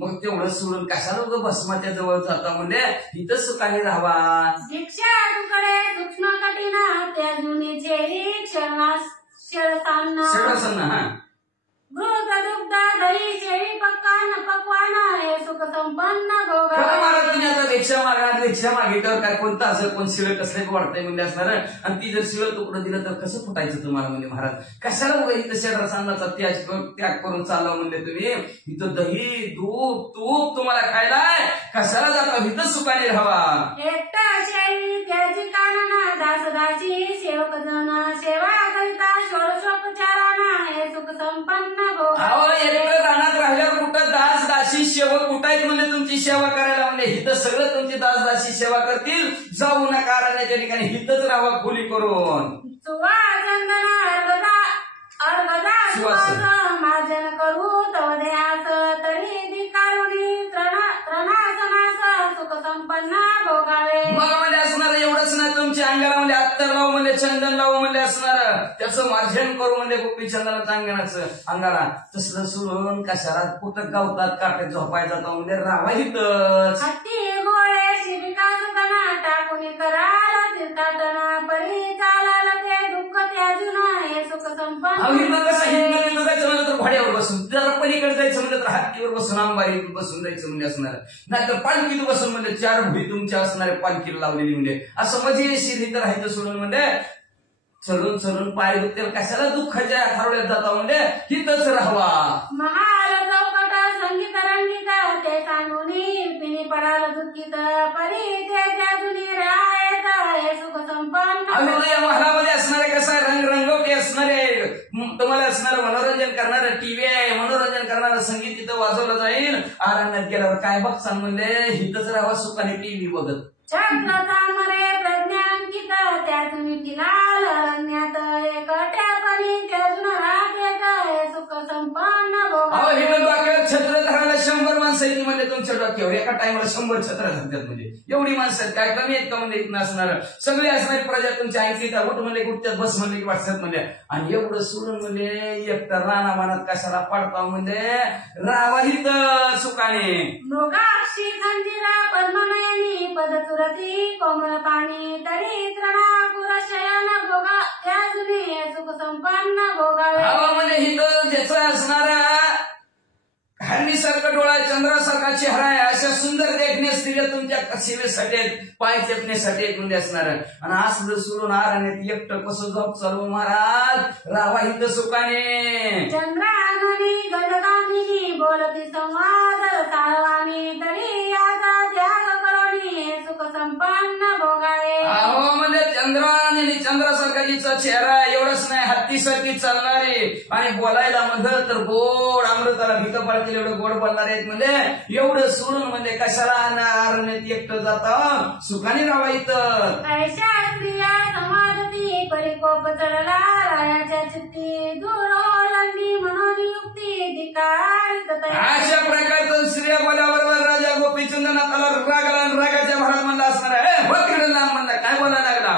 मग तेवढं सोडून कशाला उगं भस्माच्या जवळ जाता म्हणजे इथं सुखाने राहावा दीक्षा तुकडे सूक्ष्म कठीणा त्या जुनी चेरी सगळं हा घृत दुग्ध दही शेळी पक्वान पक्वान हे सुख संपन्न भोग महाराज तुम्ही आता रिक्षा मागा रिक्षा मागितल्यावर काय कोणतं असं कोण शिळ कसले वाढतंय म्हणजे असणार आणि ती जर शिळ तुकडं दिलं तर कसं फुटायचं तुम्हाला म्हणजे महाराज कशाला उगा इथं शरीराचा त्याग करून चालला म्हणजे तुम्ही इथं दही तूप तुम्हाला खायलाय कशाला जाता इथं सुखाने राहावा एकटा शेळी त्याची कानना दासदासी सेवक जन सेवा करिता षोडशोपचाराना हे सुख संपन्न अहो एकटं रानात राहिल्यावर कुठं दास दासी सेवक कुठं आहेत म्हणजे तुमची सेवा करायला म्हणजे हिथं सगळं तुमची दास दासी सेवा करतील जाऊ नका राहण्याच्या ठिकाणी हिथंच राहावा खोली करून मार्जन करू तवदयास तरी धिकारुणी त्रणासनास सुख संपन्न भोगावे मग म्हणजे असणार एवढंच नाही तुमच्या अंगाला म्हणजे अत्तर लावू म्हणजे चंदन लावू म्हणजे असणार त्याचं मार्जन करू म्हणजे गोपी चंदनाचं अंगणाचं अंगाला तसलं सोडून कशाला कुठं गावतात काट्यात झोपाय जातो म्हणजे राहा इथंच हत्ती गोळे शिबिका सुगना टाकून कराला तीर्थाटना परी चालाल ते दुःख त्याजून हे सुख संपन्न तर भाड्यावर बसून जरा पलीकडे जायचं म्हणजे तर हत्तीवर बसून अंबारी बसून जायचं म्हणजे असणार नाहीतर पालखीत बसून म्हणजे 4 भुई तुमच्या असणारे पालखीला लावलेली म्हणजे असं मजेशीर इथं राहायचं सोडून म्हणजे चढून चढून पाय दुखते कशाला दुःखाच्या खारोड्यात जाता म्हणजे हिथंच राहावा महाल चौकट संगीत रंगीत ते सांगून पिणी पडाल दुःखित परी ते त्याजूनी राहत हे सुख संपन्न आम्ही या महालामध्ये असणारे कसं रंगरंगवटे असणारे तुम्हाला असणारं मनोरंजन करणारं टीव्ही आहे मनोरंजन करणारं संगीत तिथं वाजवलं जाईल आरण्यात गेल्यावर काय बघसान म्हणजे हिथंच राहावा सुखाने टीव्ही बघत चक्र चामरे प्रज्ञांकित त्यातून किनाल अरण्यात एकट्यापणी त्यातून राहत हे सुख संपन्न भोग हिथं डोक्यावर छत्र धरायला 100 माणसं येते म्हणजे तुमच्या डोक्यावर एका टाइमला 100 छत्र धरतात म्हणजे एवढी माणसं आहेत काय कमी आहेत का म्हणजे इथं असणार सगळे असणारी प्रजा तुमच्या ऐकली का उठ म्हणजे कुठच्यात बस म्हणजे वाटतात म्हणजे आणि एवढं सोडून म्हणजे एकटं रानामानात कशाला पडता म्हणजे राहावा इथं सुखाने मृगाक्षी खंजीरा पद्मनयनी पदतुरती कोमल पाणी तरी तृणापुर शयन भोगा त्याजूनी हे सुख संपन्न भोगावे म्हणजे हिथं ज्याचं असणारा हरणीसारखा डोळा चंद्रासारखा चेहरा आहे अशा सुंदर देखण्या स्त्रिया तुमच्या सेवेसाठी आहेत पाय चेपण्यासाठी म्हणजे असणार आणि असं जर सोडून आरण्यात एकटं कसं झोप चालू महाराज राहा इथं सुखाने चंद्राननी गजगामिनी बोलती संवाद सारवाणी तरी याचा त्याग करोनी हे सुख संपन्न भोगावे अहो म्हणजे चंद्राने चंद्रासारखा जिचा चेहरा एवढंच नाही हत्तीसारखी चालणारी आणि बोलायला म्हणलं तर गोड अमृताला भिक पाळतील एवढं गोड बोलणार आहेत म्हणजे एवढं सोडून म्हणजे कशाला अरण्यात एकटं जाता सुखाने राहा इथं ऐशा स्त्रिया समाधती परिकोप चढला रायाच्या चित्ती दूर ओलांडी म्हणून युक्ती धिकार अशा प्रकारचं स्त्रिया बोल्याबरोबर राजा गोपीचंदनाथाला रागाला रागाच्या भरात म्हणला असणार आहे म्हणला काय बोलायला लागला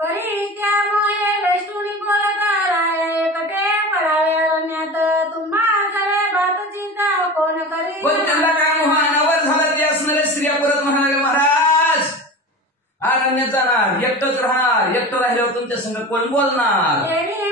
परी त्यामुळे वैष्णुनी बोलता राय कटे पडावे अरण्यात तुम्हा सगळे बातचीत कोण करी पण त्यांना काय मोहानावर झालं ते असणारे स्त्रिया परत म्हणाले महाराज अरण्यात जाणार एकटंच राहणार एकटं राहिल्यावर तुमच्या संग कोण बोलणार म्हणे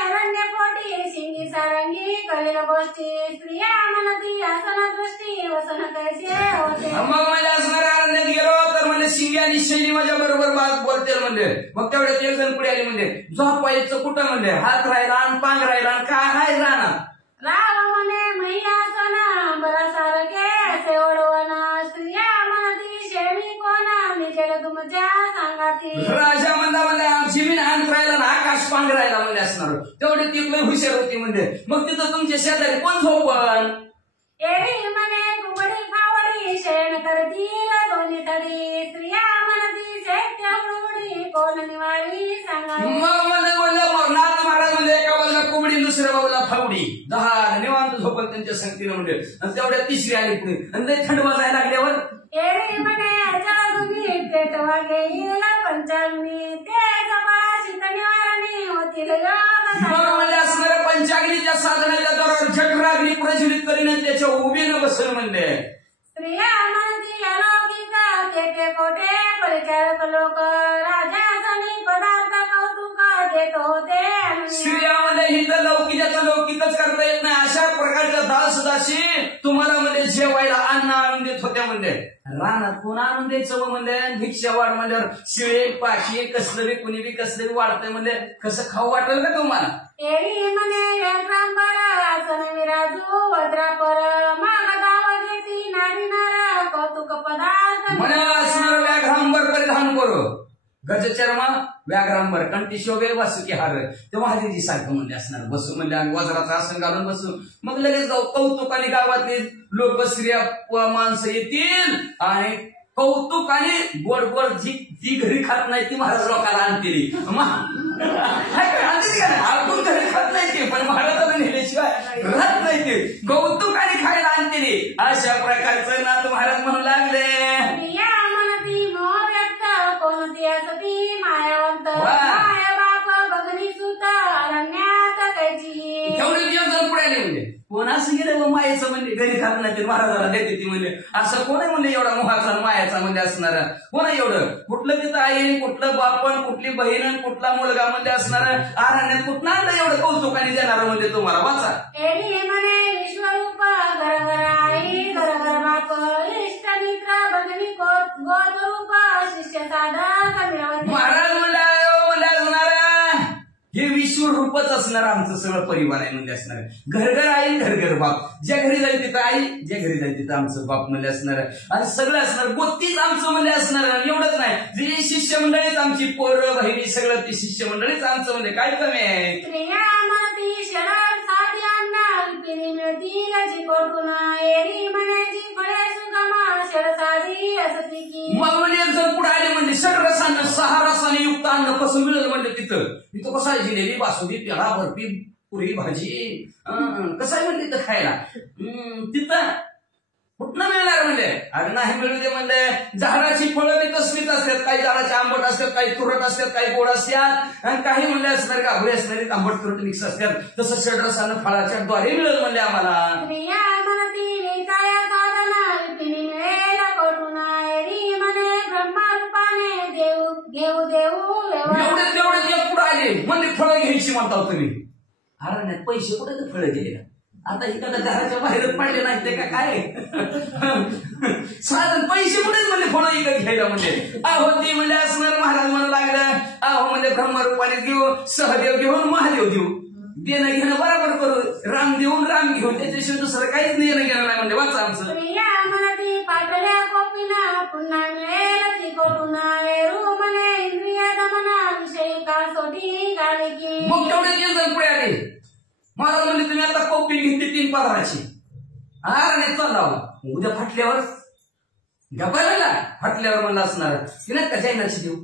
अरण्य पोटी सिंगी सारंगी कलिल गोष्टी स्त्रिया म्हणती आसन दृष्टी वसन कैसे होते मग माझ्या असणाऱ्या अरण्यात गेलो तर म्हणजे शिंगी आणि शैली माझ्या बरोबर बात बोलते म्हणजे मग तेवढ्यात एक जण पुढे आली म्हणजे झोपायचं कुठं म्हणजे हात राहिला आणि पांग राहिला आणि काय हाय राहणार राव म्हणे मैयासन बरा सारखे असे ओढवण स्त्रिया म्हणती शेळी कोणा निजेल तुमच्या सांगाती राजा म्हणला जमीन अंत राहिला ना आकाश पांग राहिला म्हणजे असणार तेवढे ती हुशार होती म्हणजे मग तिथं तुमच्या शेजारी कोण झोपण एरी म्हणे कुबडी खावडी शयन करतील दोन्ही तडी स्त्रिया म्हणती शैत्य उडी कोण निवाळी सांगा मग म्हणलं नाथ महाराज म्हणजे एका बाजूला कोंबडी दुसऱ्या बाजूला फावडी 10 निवांत झोपत त्यांच्या संगतीनं म्हणजे आणि तेवढ्या तिसरी आली पुढे आणि ते थंड वाजायला लागल्यावर एरी म्हणे जळदुनी पेट वागेल पंचाग्नी ते जपा शीत निवारणी होतील मग म्हणजे असणाऱ्या पंचाग्नीच्या साधनाच्या जोरावर जठराग्नी प्रज्वलित करीन त्याच्या उभीनं बसल म्हणले स्त्रिया म्हणती अलौकिक केटे कोटे परिचारक लोक राजा सनी पदार्थ कौतुक देत होते स्त्रियामध्ये ही तर लौकिकाचं लौकिकच करता येत नाही अशा प्रकारच्या दासदासी तुम्हाला म्हणजे जेवायला अन्न आणून देत होत्या म्हणजे रानात कोण आणून द्यायचं म्हणजे भिक्षा वाढ म्हणल्यावर शिळे पाशी कसलं बी कुणी बी कसलं बी वाढतंय म्हणजे कसं खाऊ वाटेल का तुम्हाला एरी म्हणे व्यंक्रांबर आसन विराजू वज्रापर माग गाव घेती नारी नारा कौतुक पदार्थ म्हणे असणार व्याघ्रांबर परिधान करू गजचर्म व्याघ्रांबर कंठी शोभे वासुकी हार ते महादेवजी सारखं म्हणले असणार बसू म्हणजे आम्ही वज्राचं आसन घालून बसू मग लगेच जाऊ कौतुकाने गावातले लोक स्त्रिया माणसं येतील आणि कौतुकाने गोड गोड जी घरी खात नाही ती महाराज लोकांना आणतील आपण घरी खात नाही ते पण महाराजाला नेल्याशिवाय राहत नाही ते कौतुकाने खायला आणतील अशा प्रकारचं नाथ महाराज म्हणू लागले कोणती असती मायावंत माया बाप बघणी सुत अरण्यात कैची तेवढे दिवस पुढे आले म्हणजे कोण असं गेलं मायेचं म्हणजे घरी खात नाही ते महाराजाला देते ती म्हणजे असं कोण आहे म्हणजे एवढा मोहाचा मायाचा म्हणजे असणार कोण आहे एवढं कुठलं तिथं आई कुठलं बापन कुठली बहीण कुठला मुलगा म्हणजे असणार आरण्यात कुठं आणलं एवढं कौतुकाने देणार म्हणजे तुम्हाला वाचा एरी म्हणे विश्वरूप घर घर आई घर घर बाप इष्ट मित्र बघणी गोतरूप शिष्य साधक मिळवते महाराज म्हणला हे विश्वरूपच असणार आमचं सगळं परिवार आहे म्हणजे असणार घर घर आई घर घर बाप ज्या घरी जाईल तिथं आई ज्या घरी जाईल तिथं आमचं बाप म्हणजे असणार आणि सगळं असणार गोतीच आमचं म्हणजे असणार एवढंच नाही जे शिष्य मंडळीच आमची पोरं बहिणी सगळं ती शिष्य मंडळीच आमचं म्हणजे काय कमी आहे स्त्रिया म्हणती शरण साधी अन्ना पिणी मिळतील जी कोटून एरी म्हणायची फळे सुगमा शर साधी असती की मग म्हणजे जर पुढे आले म्हणजे षडरसानं 6 रसाने युक्त अन्न कसं मिळेल म्हणजे तिथं कसं आहे जिलेबी बासुंदी पेढा बर्फी पुरी भाजी कसं आहे म्हणजे तिथं खायला तिथं कुठनं मिळणार म्हणजे अरे नाही मिळू दे म्हणजे झाडाची फळं बी तसलीच असतात काही झाडाचे आंबट असतात काही तुरट असतात काही गोड असतात आणि काही म्हणले असणार गाभळे असणारे आंबट तुरट मिक्स असतात तसं षडरसानं फळाच्या द्वारे मिळेल म्हणजे आम्हाला स्त्रिया म्हणती निकाया साधना पिणी मिळेल कोटून एरी म्हणे ब्रह्मरूपाने देऊ घेऊ देऊ एवढे तेवढे पुढे आले म्हणजे फळं घ्यायची म्हणता तुम्ही अरे नाही पैसे कुठे तर फळं गेले आता इकडं घराच्या बाहेरच पडले नाही ते का काय साधन पैसे कुठेच म्हणजे फळं इकडे घ्यायला म्हणजे आहो ती म्हणजे असणार महाराज म्हणू लागलं आहो म्हणजे ब्रह्मरूपाने देऊ सहदेव घेऊन महादेव देऊ देणं घेणं बरोबर करू राम देऊन राम घेऊन त्याच्याशिवाय दुसरं काहीच देणं घेणं नाही म्हणजे वाचा आमचं स्त्रिया म्हणती पाठल्या कोपिना पुन्हा मिळेल ती कोटून वेरू म्हणे इंद्रिय दमना विषयी का सोडी गाडी की मग तेवढे दिवस पुढे आले महाराज म्हणजे तुम्ही आता कौपी घेतली 3 पदराची नाही चालला उद्या फाटल्यावर गपायला फाटल्यावर म्हणलं असणार की नाही कशा येण्याची देऊ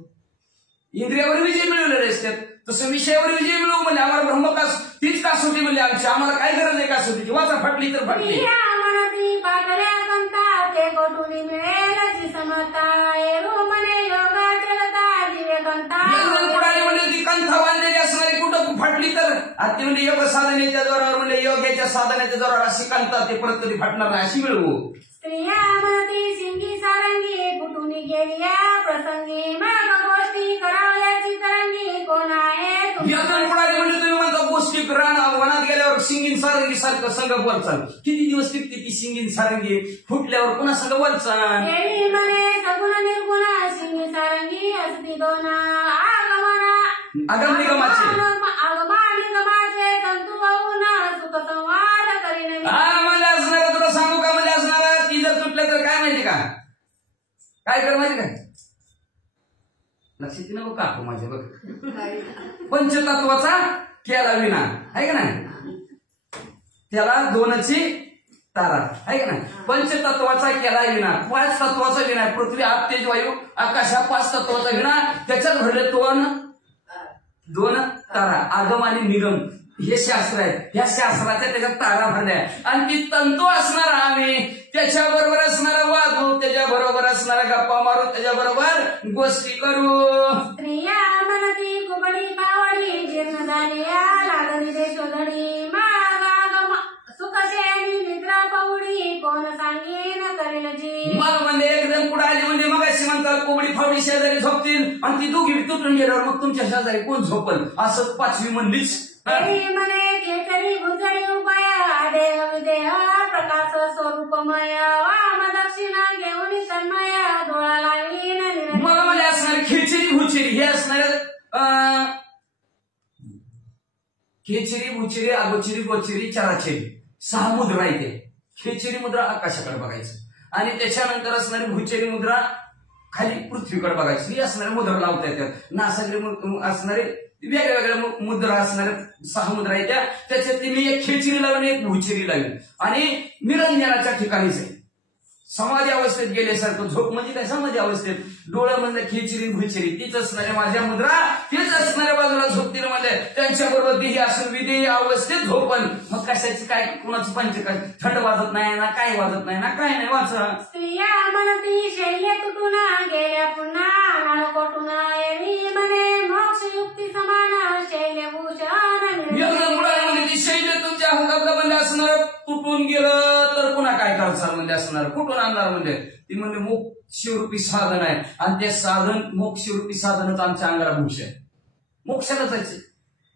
इंद्रियावर विजय मिळवलेले असतात तसं विषयावर विजय मिळवू म्हणजे आम्हाला ब्रह्मकास तीच कासोटी म्हणजे आमची आम्हाला काय गरज आहे कासोटीची वाचा फाटली तर फाटली म्हणती पाठल्या कंता ते कोटुनी मिळेल जी समता एरू म्हणे योगा चलता दिवे कंता पुढारी म्हणजे ती कंथा बांधलेली असणारी कुठं फाटली तर आता म्हणजे योग साधनेच्या जोरावर म्हणजे योग्याच्या साधनेच्या जोरावर अशी कंथा ते परत कधी फाटणार नाही अशी मिळवू स्त्रिया म्हणती सिंगी सारंगी कुटुनी गेल्या प्रसंगी मग गोष्टी करावयाची तरंगी कोण आहे पुढारी म्हणजे तुम्ही म्हणता गोष्टी वनात गेल्यावर सिंगीन सारंगी सारखं संघ बोलचाल किती दिवस टिकते ती सिंगीन सारंगी फुटल्यावर पुन्हा संघ बोलचाल म्हणे सगुण निर्गुण सिंगी सारंगी असती दोन आगम निगमाचे आगमानिगमाचे तंतू वाहून सुख संवाद करीन मला असणार तुला सांगू का म्हणजे असणार ती जर सुटलं तर काय माहिती का काय कर माहिती का लक्षात नको काकू माझ्या बघ पंचतत्वाचा केला विना आहे का नाही त्याला दोनची तारा आहे का नाही. पंचतत्वाचा केला विना, 5 तत्वाचा विना, पृथ्वी आप तेज वायू आकाश हा 5 तत्वाचा विना, त्याच्यात भरले दोन तारा. आगम आणि निगम हे शास्त्र आहे. ह्या शास्त्राच्या त्याच्यात तारा भरल्या आणि ती तंतू असणार आम्ही, त्याच्याबरोबर असणारा वागू, त्याच्याबरोबर असणारा गप्पा मारू, त्याच्याबरोबर गोष्टी करू. स्त्रिया म्हणती कुबडी कावडी जीर्ण झाल्या लागली देशोधडी मागागम सुखशेनी निद्रा पौडी कोण सांगेन करेल जी. मग म्हणजे एकदम पुढे आली म्हणजे मग अशी म्हणतात कोबडी फावडी शेजारी झोपतील आणि ती दोघी तुटून गेल्यावर मग तुमच्या शेजारी कोण झोपल असं 5वी म्हणलीच. म्हणे केतरी भुजळी उपाया देह विदेह प्रकाश स्वरूपमय वाम दक्षिणा घेऊन तन्मय डोळा लागली मला म्हणजे असणारे खिचडी भुचेरी हे असणारे खिचडी भुचेरी अगोचरी गोचरी चाराचेरी 6 मुद्रा येते. खिचडी मुद्रा आकाशाकडे बघायचं आणि त्याच्यानंतर असणारी भुचेरी मुद्रा खाली पृथ्वीकडे बघायची. ही असणारे मुद्रा लावता येतात. नासागरी असणारे वेगवेगळ्या मुद्रा असणाऱ्या 6 मुद्रा येत्या. त्याच्यातली मी एक खिचडी लावून एक भुचेरी लावली आणि निरंजनाच्या ठिकाणीच आहे. समाधी अवस्थेत गेल्यासारखं झोप म्हणजे काय समाधी अवस्थेत डोळं म्हणजे खिचडी भुचेरी तीच असणाऱ्या माझ्या मुद्रा तीच असणाऱ्या बाजूला झोपतील म्हणजे त्यांच्याबरोबर देही असून विदेही अवस्थेत झोपन. मग कशाची काय कुणाची पंच काय थंड वाजत नाही ना काय वाजत नाही ना काय नाही वाचा. स्त्रिया म्हणती शैल्य तुटून गेल्या पुन्हा नाळ कोटून एरी म्हणे मोक्ष युक्ती समान शैल्यभूषण म्हणजे शैल्य तुमच्या हातातलं म्हणजे असणार तुटून गेलं तर पुन्हा काय करणार म्हणजे असणार कुठून आणणार म्हणजे ती म्हणजे मोक्षरूपी साधन आहे आणि ते साधन मोक्षरूपी साधनच आमच्या अंगाला भूषण. मोक्षाला जायचं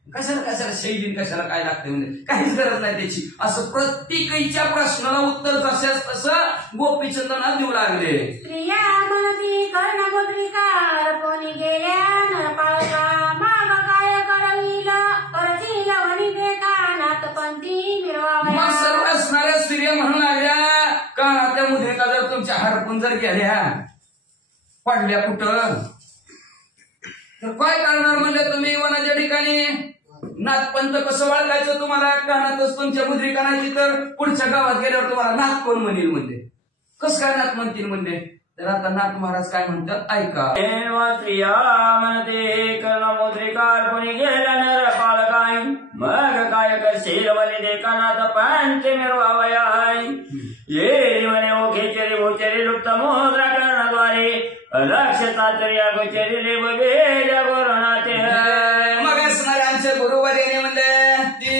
कशाला शैली कशाला काय लागते म्हणजे काहीच गरज नाही त्याची. असं प्रत्येकीच्या प्रश्नाला उत्तर जशाच तसं गोपीचंदना देऊ लागले. स्त्रिया म्हणती कर्णमुद्रिका कोणी गेल्या न पाळका माग काय करवील करतील वणी बेकानात पंथी मिरवावया. मग सर्व असणाऱ्या स्त्रिया म्हणून लागल्या कानातल्या मुद्रिका जर तुमच्या हरपून जर गेल्या पडल्या कुठं तर काय करणार म्हणजे तुम्ही वनाच्या ठिकाणी नाथपंथ कसं ओळखायचं तुम्हाला कानातच तुमच्या मुद्रिका नाही तर पुढच्या गावात गेल्यावर तुम्हाला नाथ कोण म्हणेल म्हणजे कसं काय नाथ म्हणतील म्हणजे. तर आता नाथ महाराज काय म्हणतात ऐका. स्त्रिया म्हणते कर्णमुद्रिकार कोणी गेला नर पाळकाय मग काय करशील वने देकानात पंच मिरवावया. ये म्हणे ओ खेचरी भोचरी लुप्त मुद्रा कर्णद्वारे लक्ष तात्र्या गोचरी रे बघेल्या गोरणाते. मग असणारे आमचे गुरुवर्याने म्हणले ती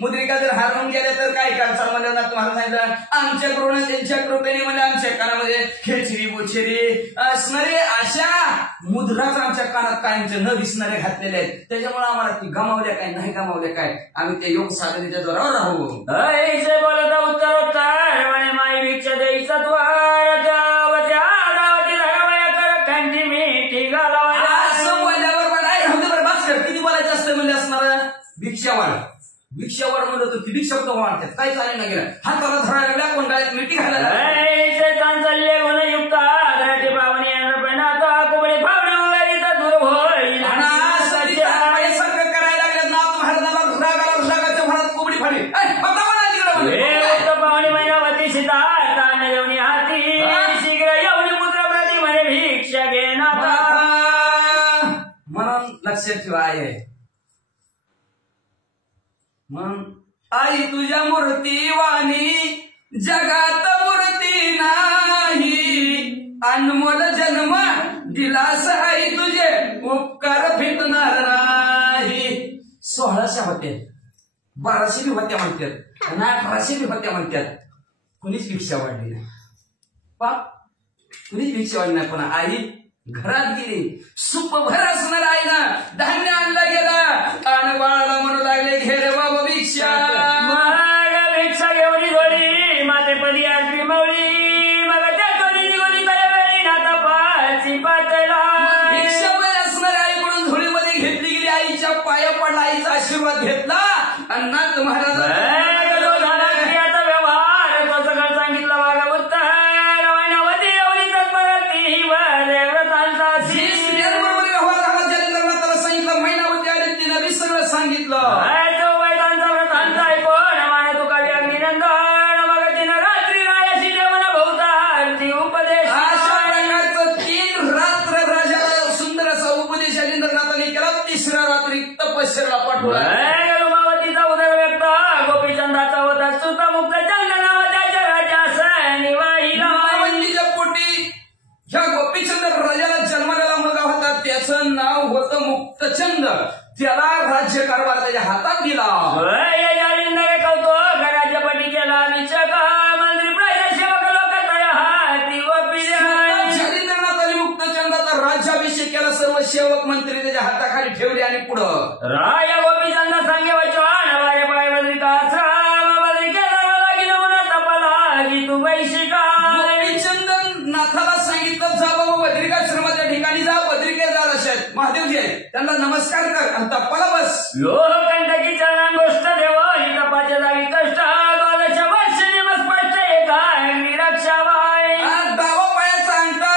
मुद्रिका जर हरवून गेल्या तर काय करणार म्हणजे ना तुम्हाला सांगितलं आमच्या गुरुने त्यांच्या कृपेने म्हणजे आमच्या कानामध्ये खेचरी बोचेरी असणारे अशा मुद्राच आमच्या कानात कायमचे न दिसणारे घातलेले आहेत. त्याच्यामुळे आम्हाला ती गमावल्या काय नाही गमावल्या काय आम्ही त्या योग साधनेच्या जोरावर राहू. ऐसे बोलता उत्तर म्हणे माई भिक्षा द्यायचा द्वार त्या गावाची रागावया कर कंठी मिठी घालावया. असं बोलल्यावर बरं बास कर किती बोलायचं असतं म्हणजे असणार भिक्षावर म्हणत होती भिक्षा कुठं वाटतात काही चालेल ना गेलं हाताला धरायला लागला कोण डायरेक्ट मिठी घालायला चांचल्य गुणयुक्त घराटी पावणी आता कुबडी फावडी उभारी तर दूर होईल सारखं करायला लागलं नाव महाराजाला रुसागाच्या भरात कोबडी फाडी पावणी महिनावती सीता तान येऊनी हाती शीघ्र येऊनी पुत्र प्रती म्हणे भिक्षा घेणार म्हणून लक्षात ठेवा आहे. म्हणून आई तुझ्या मूर्ती वाणी जगात मूर्ती नाही अनमोल जन्म दिलास आई तुझे उपकार फिटणार नाही. 1600 होते 1200 बी होत्या म्हणतात आणि 1800 बी होत्या म्हणतात. कुणीच भिक्षा वाढली नाही कुणीच भिक्षा वाढली नाही. पण आई घरात गेली सुपभर असणार आहे ना धान्य आणलं गेलं आणि बाळाला म्हणू लागले घे रे बाबा भिक्षा. भिक्षा घेऊन गोळी मातेपदी आजरी मवली मग त्या गोळी गोळी वेळी नाता पाची पातळा भिक्षा असणाऱ्या आईकडून धुळीमध्ये घेतली गेली आईच्या पाया पडला आईचा आशीर्वाद घेतला आणि नाथ महाराज व्यवहार तो सगळं सांगितलं बघा उत्तर सांगितलं. गोपीचंद त्याला राज्यकारभार त्याच्या हातात दिला. जालिंदर कौतुक राज्यपती केला विचक मंत्री प्रजासेवक लोक तया हाती गोपी जालिंदरनाथाने मुक्तचंदाचा राज्याभिषेक केला. सर्व सेवक मंत्री त्याच्या हाताखाली ठेवले आणि पुढं राया गोपीचंद सांगे वचन वारे पाय बद्रिका बद्री केला लागी नवना तपाला की तू वैशिका. गोपीचंद नाथाला सांगितलं जा बाबा बद्रिकाश्रमाच्या ठिकाणी जा. बद्रिकेदार असे महादेव जे त्यांना नमस्कार कर आणि तपाला बस. लोकंठकीच्या गोष्ट देव तपाच्या जागी कष्ट द्वादश वर्ष स्पष्ट एका रक्षाबाई. डावा पायाचा अंगठा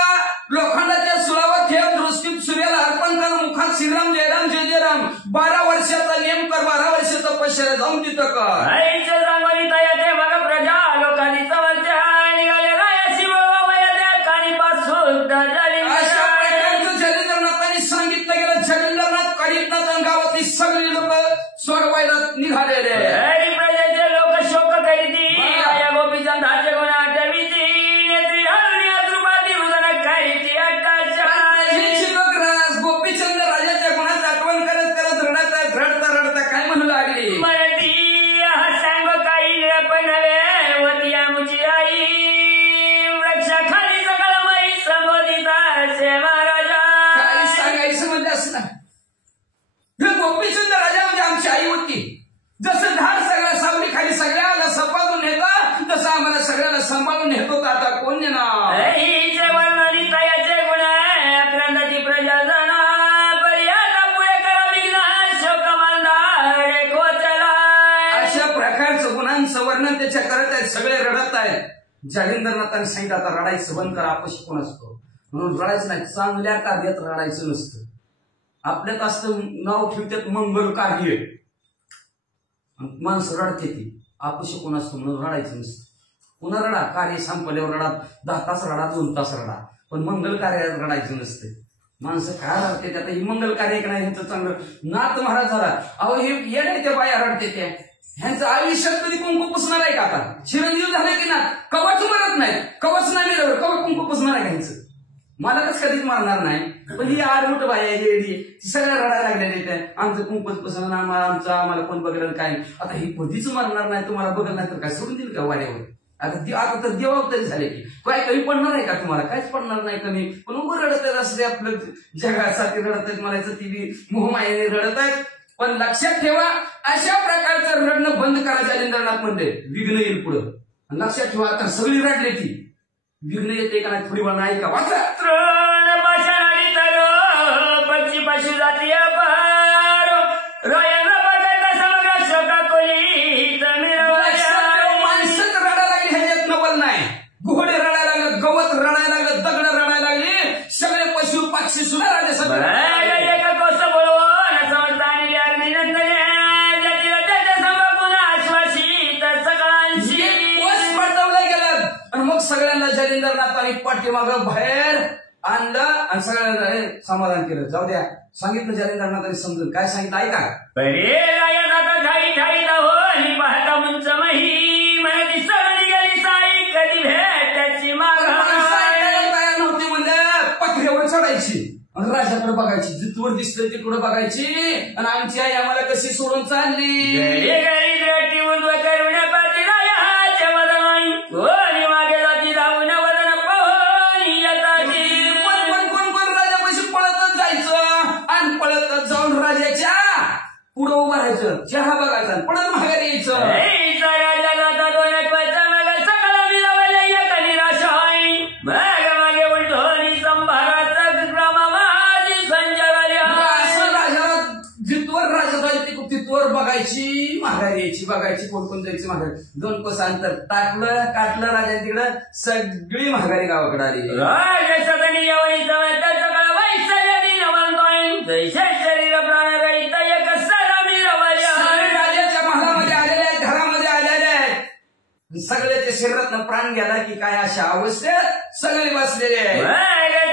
लोखंडाच्या सुळावर ठेव. दृष्टीत सूर्याला अर्पण कर. मुखात श्रीराम जयराम जय जयराम. 12 वर्षाचा नियम कर. 12 वर्षाचा पश्चर्या जाऊन तिथं कर. आईच्या रांगोळी तया ते मग प्रजा लोकांनी चवरत्या निघाले रायासी वया कानी पासून अशा प्रकारचं जालिंदरनाथांनी सांगितलं गेलं. जालिंदरनाथ काळीनाथ गावातली सगळी लोक स्वर्गाला निघालेले. प्रजेचे लोक शोक करीती या गोपीचंदाचे गुन्हा आठवीती नेत्री हरणी अश्रुपाती रुदन करीती अट्टाच्या लोक गोपीचंद राजाच्या गुणाची आठवण करत करत रडत रडता रडता काय म्हणू लागली. मराठी हा सांग काही निळपणवे वती आमची आई वृक्षा खाली सगळं माई संबोधिता से महाराजा. काय सांगायचं म्हणजे असं नाही. गोपीचंद राजा म्हणजे आमची आई होती. जसं झाड सगळ्या सावली खाली सगळ्याला सांभाळून नेता तसं आम्हाला सगळ्याला सांभाळून नेतो. आता कोण नेणार. हिचे वर्णनी तयाचे गुण अक्रांताची प्रजा जाणा पर्यादा पुढे करा विघ्न शोक मांदा कोचला. अशा प्रकारचं गुणांचं वर्णन त्याच्या करत आहेत. सगळे रडत आहेत. जालिंदरनाथांनी सांगितलं आता रडायचं बंद करा. अपयश कोण असतो म्हणून रडायचं नाही. चांगल्या कार्यात रडायचं नसतं. आपल्यात असतं नाव ठेवतात मंगल कार्य. माणसं रडते ती. अपयश कोण असतो म्हणून रडायचं नसतं. पुन्हा रडा. कार्य संपल्यावर रडा. 10 तास रडा 2 तास रडा पण मंगल कार्यात रडायचं नसतं. माणसं काय रडते आता ही मंगल कार्य का नाही ह्यांचं चांगलं. नाथ महाराज झाला अहो हे येणे त्या बाया रडते त्या. ह्यांचं आयुष्यात कधी कुंकू पुसणार आहे का. आता चिरंजीव झाले की ना कवच मरत नाही. कवच नाही मिळवलं कवच कुंकू पुसणार आहे ह्यांचं. मला तर कधीच मारणार नाही. पण ही आडमुठ बाई आहे सगळ्या रडायला लागलेले त्या. आमचं कुंकूच पुसणं आम्हाला कोण बघलं काय नाही. आता ही कधीच मारणार नाही. तुम्हाला बघत नाही तर काय सोडून देईल का वाड्यावर. आता तर जबाबदारी झाली की काय कमी पडणार आहे का तुम्हाला. काहीच पडणार नाही कमी. पण उभं रडत आहेत असले आपलं जगासाठी रडत आहेत म्हणायचं. ती मोहमायाने रडत आहेत. पण लक्षात ठेवा अशा प्रकारचं रडणं बंद करा. जालिंदरनाथ म्हणते विघ्न येईल पुढं. लक्षात ठेवा आता सगळी रडली ती. विघ्न येते का नाही थोडी वेळ नाही का वाचा. तृण पाषाणी तरो पक्षी पशु जातीय पारो रोयन बघत समग्र शोका कोली माणसं रडायला लागली ह्याच्यात नवल नाही. घोडे रडायला लागले. गवत रडायला लागलं. दगड रडायला लागली. सगळे पशु पक्षी सुद्धा राहिले. सगळे कोस बोलवून समजतानी अग्नी नंदने जातीला त्याच्या समोर आश्वासित सगळ्यांशी कोस पडवलं गेलं. आणि मग सगळ्यांना जालिंदरनाथांनी पाठीमागं बाहेर आणलं आणि सगळ्यांना समाधान केलं. जाऊ द्या सांगितलं जालिंदरनाथांनी समजून. काय सांगितलं ऐका. बरे राया जाता ठाई ठाई दाहोली पाहता उंच मही माहिती सरणी गेली साई कधी भेटायची मागा तयार नव्हती म्हणजे पत्र्यावर चढायची आणि राजाकडे बघायची. जिथवर दिसतंय तिकडे बघायची. आणि आमची आई आम्हाला कशी सोडून चालली. करुण्यापाती रायाच्या वदनाई कोणी मागे जाती जाऊन वदन पाहून येताची. कोण राजापाशी पळतच जायचं आणि पळतच जाऊन राजाच्या पुढं उभं राहायचं. चहा बघायचा पळत माघारी यायचं. राजा जाता दोन मग सगळं मिळवलं एक निराशा आहे. मग मागे उलटोनी संभाराचा क्रम माझी संजय असं राजाला जिथवर राजा जायचे तिथवर बघायची माघारी यायची. बघायची कोण कोण जायची माघारी. 2 कोस अंतर टाकलं काटलं राजा तिकडं सगळी माघारी गावाकडे आली. राज सदनी येऊन सगळं वैसर्य नवलतोय जैसे शरीर प्राण रहित एक सर मिळवल्या. राजाच्या महालामध्ये आलेले आहेत. घरामध्ये आलेले आहेत. सगळे ते शरीरातनं प्राण गेला की काय अशा अवस्थेत सगळे बसलेले आहेत.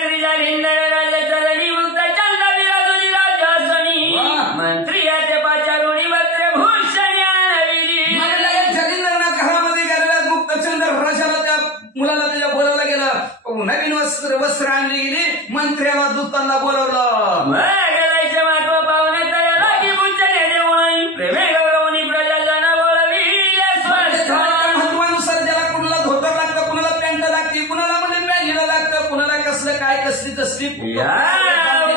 श्री जालिंदर राजा चरणी मुक्त चंद विराजुनी राजासनी मंत्री याचे पाचारुणी वस्त्र भूषण जालिंदरनाथ घरामध्ये गेलेला मुक्तचंद राजाला त्या मुलाला त्याच्या बोलावलं गेलं. नवीन वस्त्र आणली गेली. मंत्र्याला दूतांना बोलवलं. महत्व पाहून स्त्री या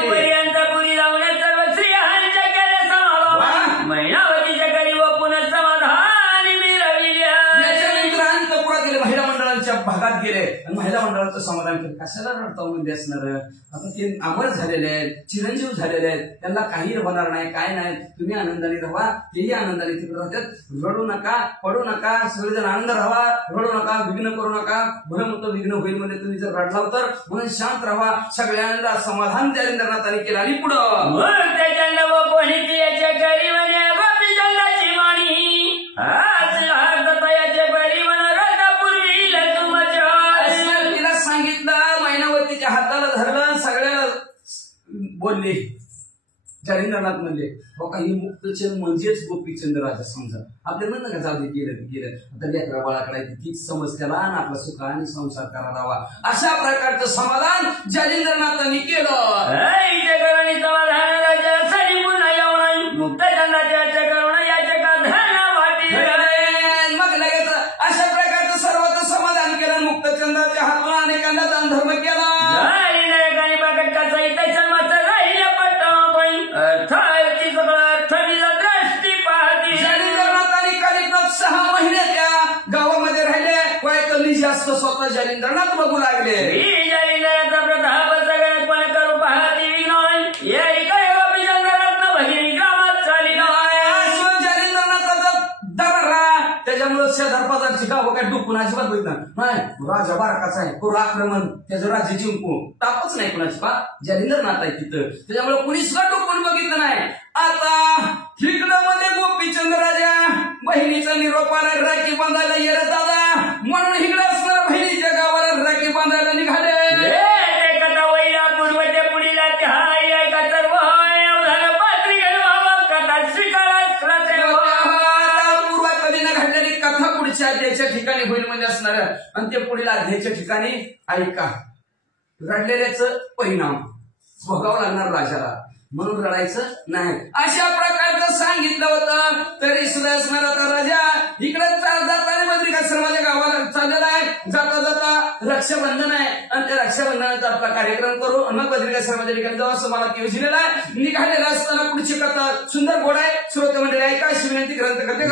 पर्यंतपुरी जाऊन सर्व स्त्रियांच्या केल्या समावा महिनावतीच्या घरी व पुन्हा समाधान मिळविल्या. याच्यानंतर अंतपुरात गेले, महिला मंडळांच्या भागात गेले आणि महिला मंडळाचं समाधान केलं. कशाला रडता मध्ये असणार, आता ते अमर झालेले आहेत, चिरंजीव झालेले आहेत, त्यांना काही होणार नाही, काय नाही, तुम्ही आनंदाने राहा, तेही आनंदाने तिकडे राहतात. रडू नका, पडू नका, सगळेजण आनंद राहा, रडू नका, विघ्न करू नका, भलं मोठं विघ्न होईल म्हणजे तुम्ही जर रडला तर म्हणून शांत राहा. सगळ्यांना समाधान जालिंदरनाथाने केलं. आणि पुढं मग त्याच्या व कोणी याच्या घरी म्हणे गोपीचंदाची माणी याचे बरी म्हण राजापुरी तुमच्या तिला सांगितलं, मैनावतीच्या हाताला धरलं, सगळ्याला बोलले. जालिंदरनाथ म्हणले बघा ही मुक्तचंद म्हणजेच गोपीचंद राजा. समजा आपल्या म्हणणं का जाऊ दे, गेलं आता लेकरा बाळाकडे तीच समज त्याला आणि आपला सुख आणि संसार करावा. अशा प्रकारचं समाधान जालिंदरनाथांनी केलं. समाधान राजा सरी पुन्हा येऊन मुक्तचंदाच्या करुण याच्या का धन वाटी. मग लगेच अशा प्रकारचं सर्वांचं समाधान केलं. मुक्तचंदाच्या हातला अनेकांना दान धर्म केला. जास्त स्वतः जालिंदरनाथ बघू लागले. जालिंदरनाथचा प्रताप सगळ्यात पण करू पाहती विनोय या गोपीचंदरत्न भगिनी ग्रामात चाली. जालिंदरनाथाचा दरारा त्याच्यामुळे शेजारपाजारची गावं काय डुकून अजिबात बघितलं नाही. राजा बारकाचा आहे, करू आक्रमण, त्याचं राज्य जिंकू, तापच नाही कुणाची पा जालिंदरनाथ आहे तिथं. त्याच्यामुळे कुणी सुद्धा डुकून बघितलं नाही. आता हिकडमध्ये गोपीचंद राजा बहिणीचा निरोप आला, राखी बांधायला येत दादा म्हणून हिकडे असणार बहिणीच्या गावाला राखी बांधायला निघाले. कथा वैला पूर्वच्या पुढीला त्या सर्व कथा पूर्व कधी न घडलेली कथा पुढच्या अध्यायाच्या ठिकाणी होईल म्हणजे असणार. आणि ते पुढील अध्यायाच्या ठिकाणी ऐका. रडलेल्याचं परिणाम भोगावं लागणार राजाला, म्हणून रडायचं नाही अशा प्रकारचं सांगितलं होतं. तरी सुद्धा असणार आता राजा इकडे जाताना बद्रिकाश्रमाच्या गावाला चाललेला आहे. जाता जाता रक्षाबंधन आहे आणि त्या रक्षाबंधनाचा आपला कार्यक्रम करू मग बद्रिकाश्रमाच्या ठिकाणी जाऊ असं मला केवशिलेला आहे. निघालेला असताना पुढची कथा सुंदर गोड आहे. श्रोते मंडळी ऐका, अशी विनंती ग्रंथ करते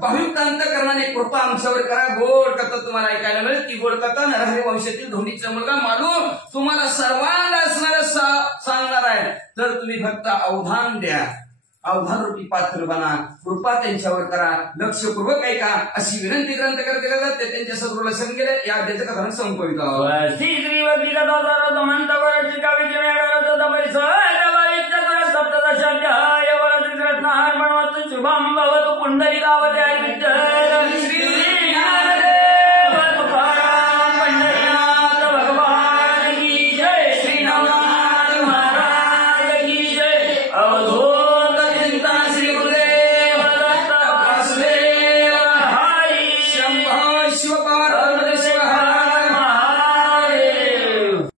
भाविक अंतःकरणाने कृपा आमच्यावर करा. गोड कथा तुम्हाला ऐकायला मिळेल. ती गोड कथा नरहरी वंशातील धोनीचा मुलगा मालू तुम्हाला सर्वांना असणार सांगणार आहे. तर तुम्ही फक्त अवधान द्या, अवधान रूपी पात्र बना, कृपा त्यांच्यावर करा, लक्षपूर्वक ऐका अशी विनंती ग्रंथ करते जाते. त्यांच्या सर्व लक्षण गेले. या अध्यायाचं कथन संपवित शुभम भवतु पुंडलिकावत्या विठ्ठल.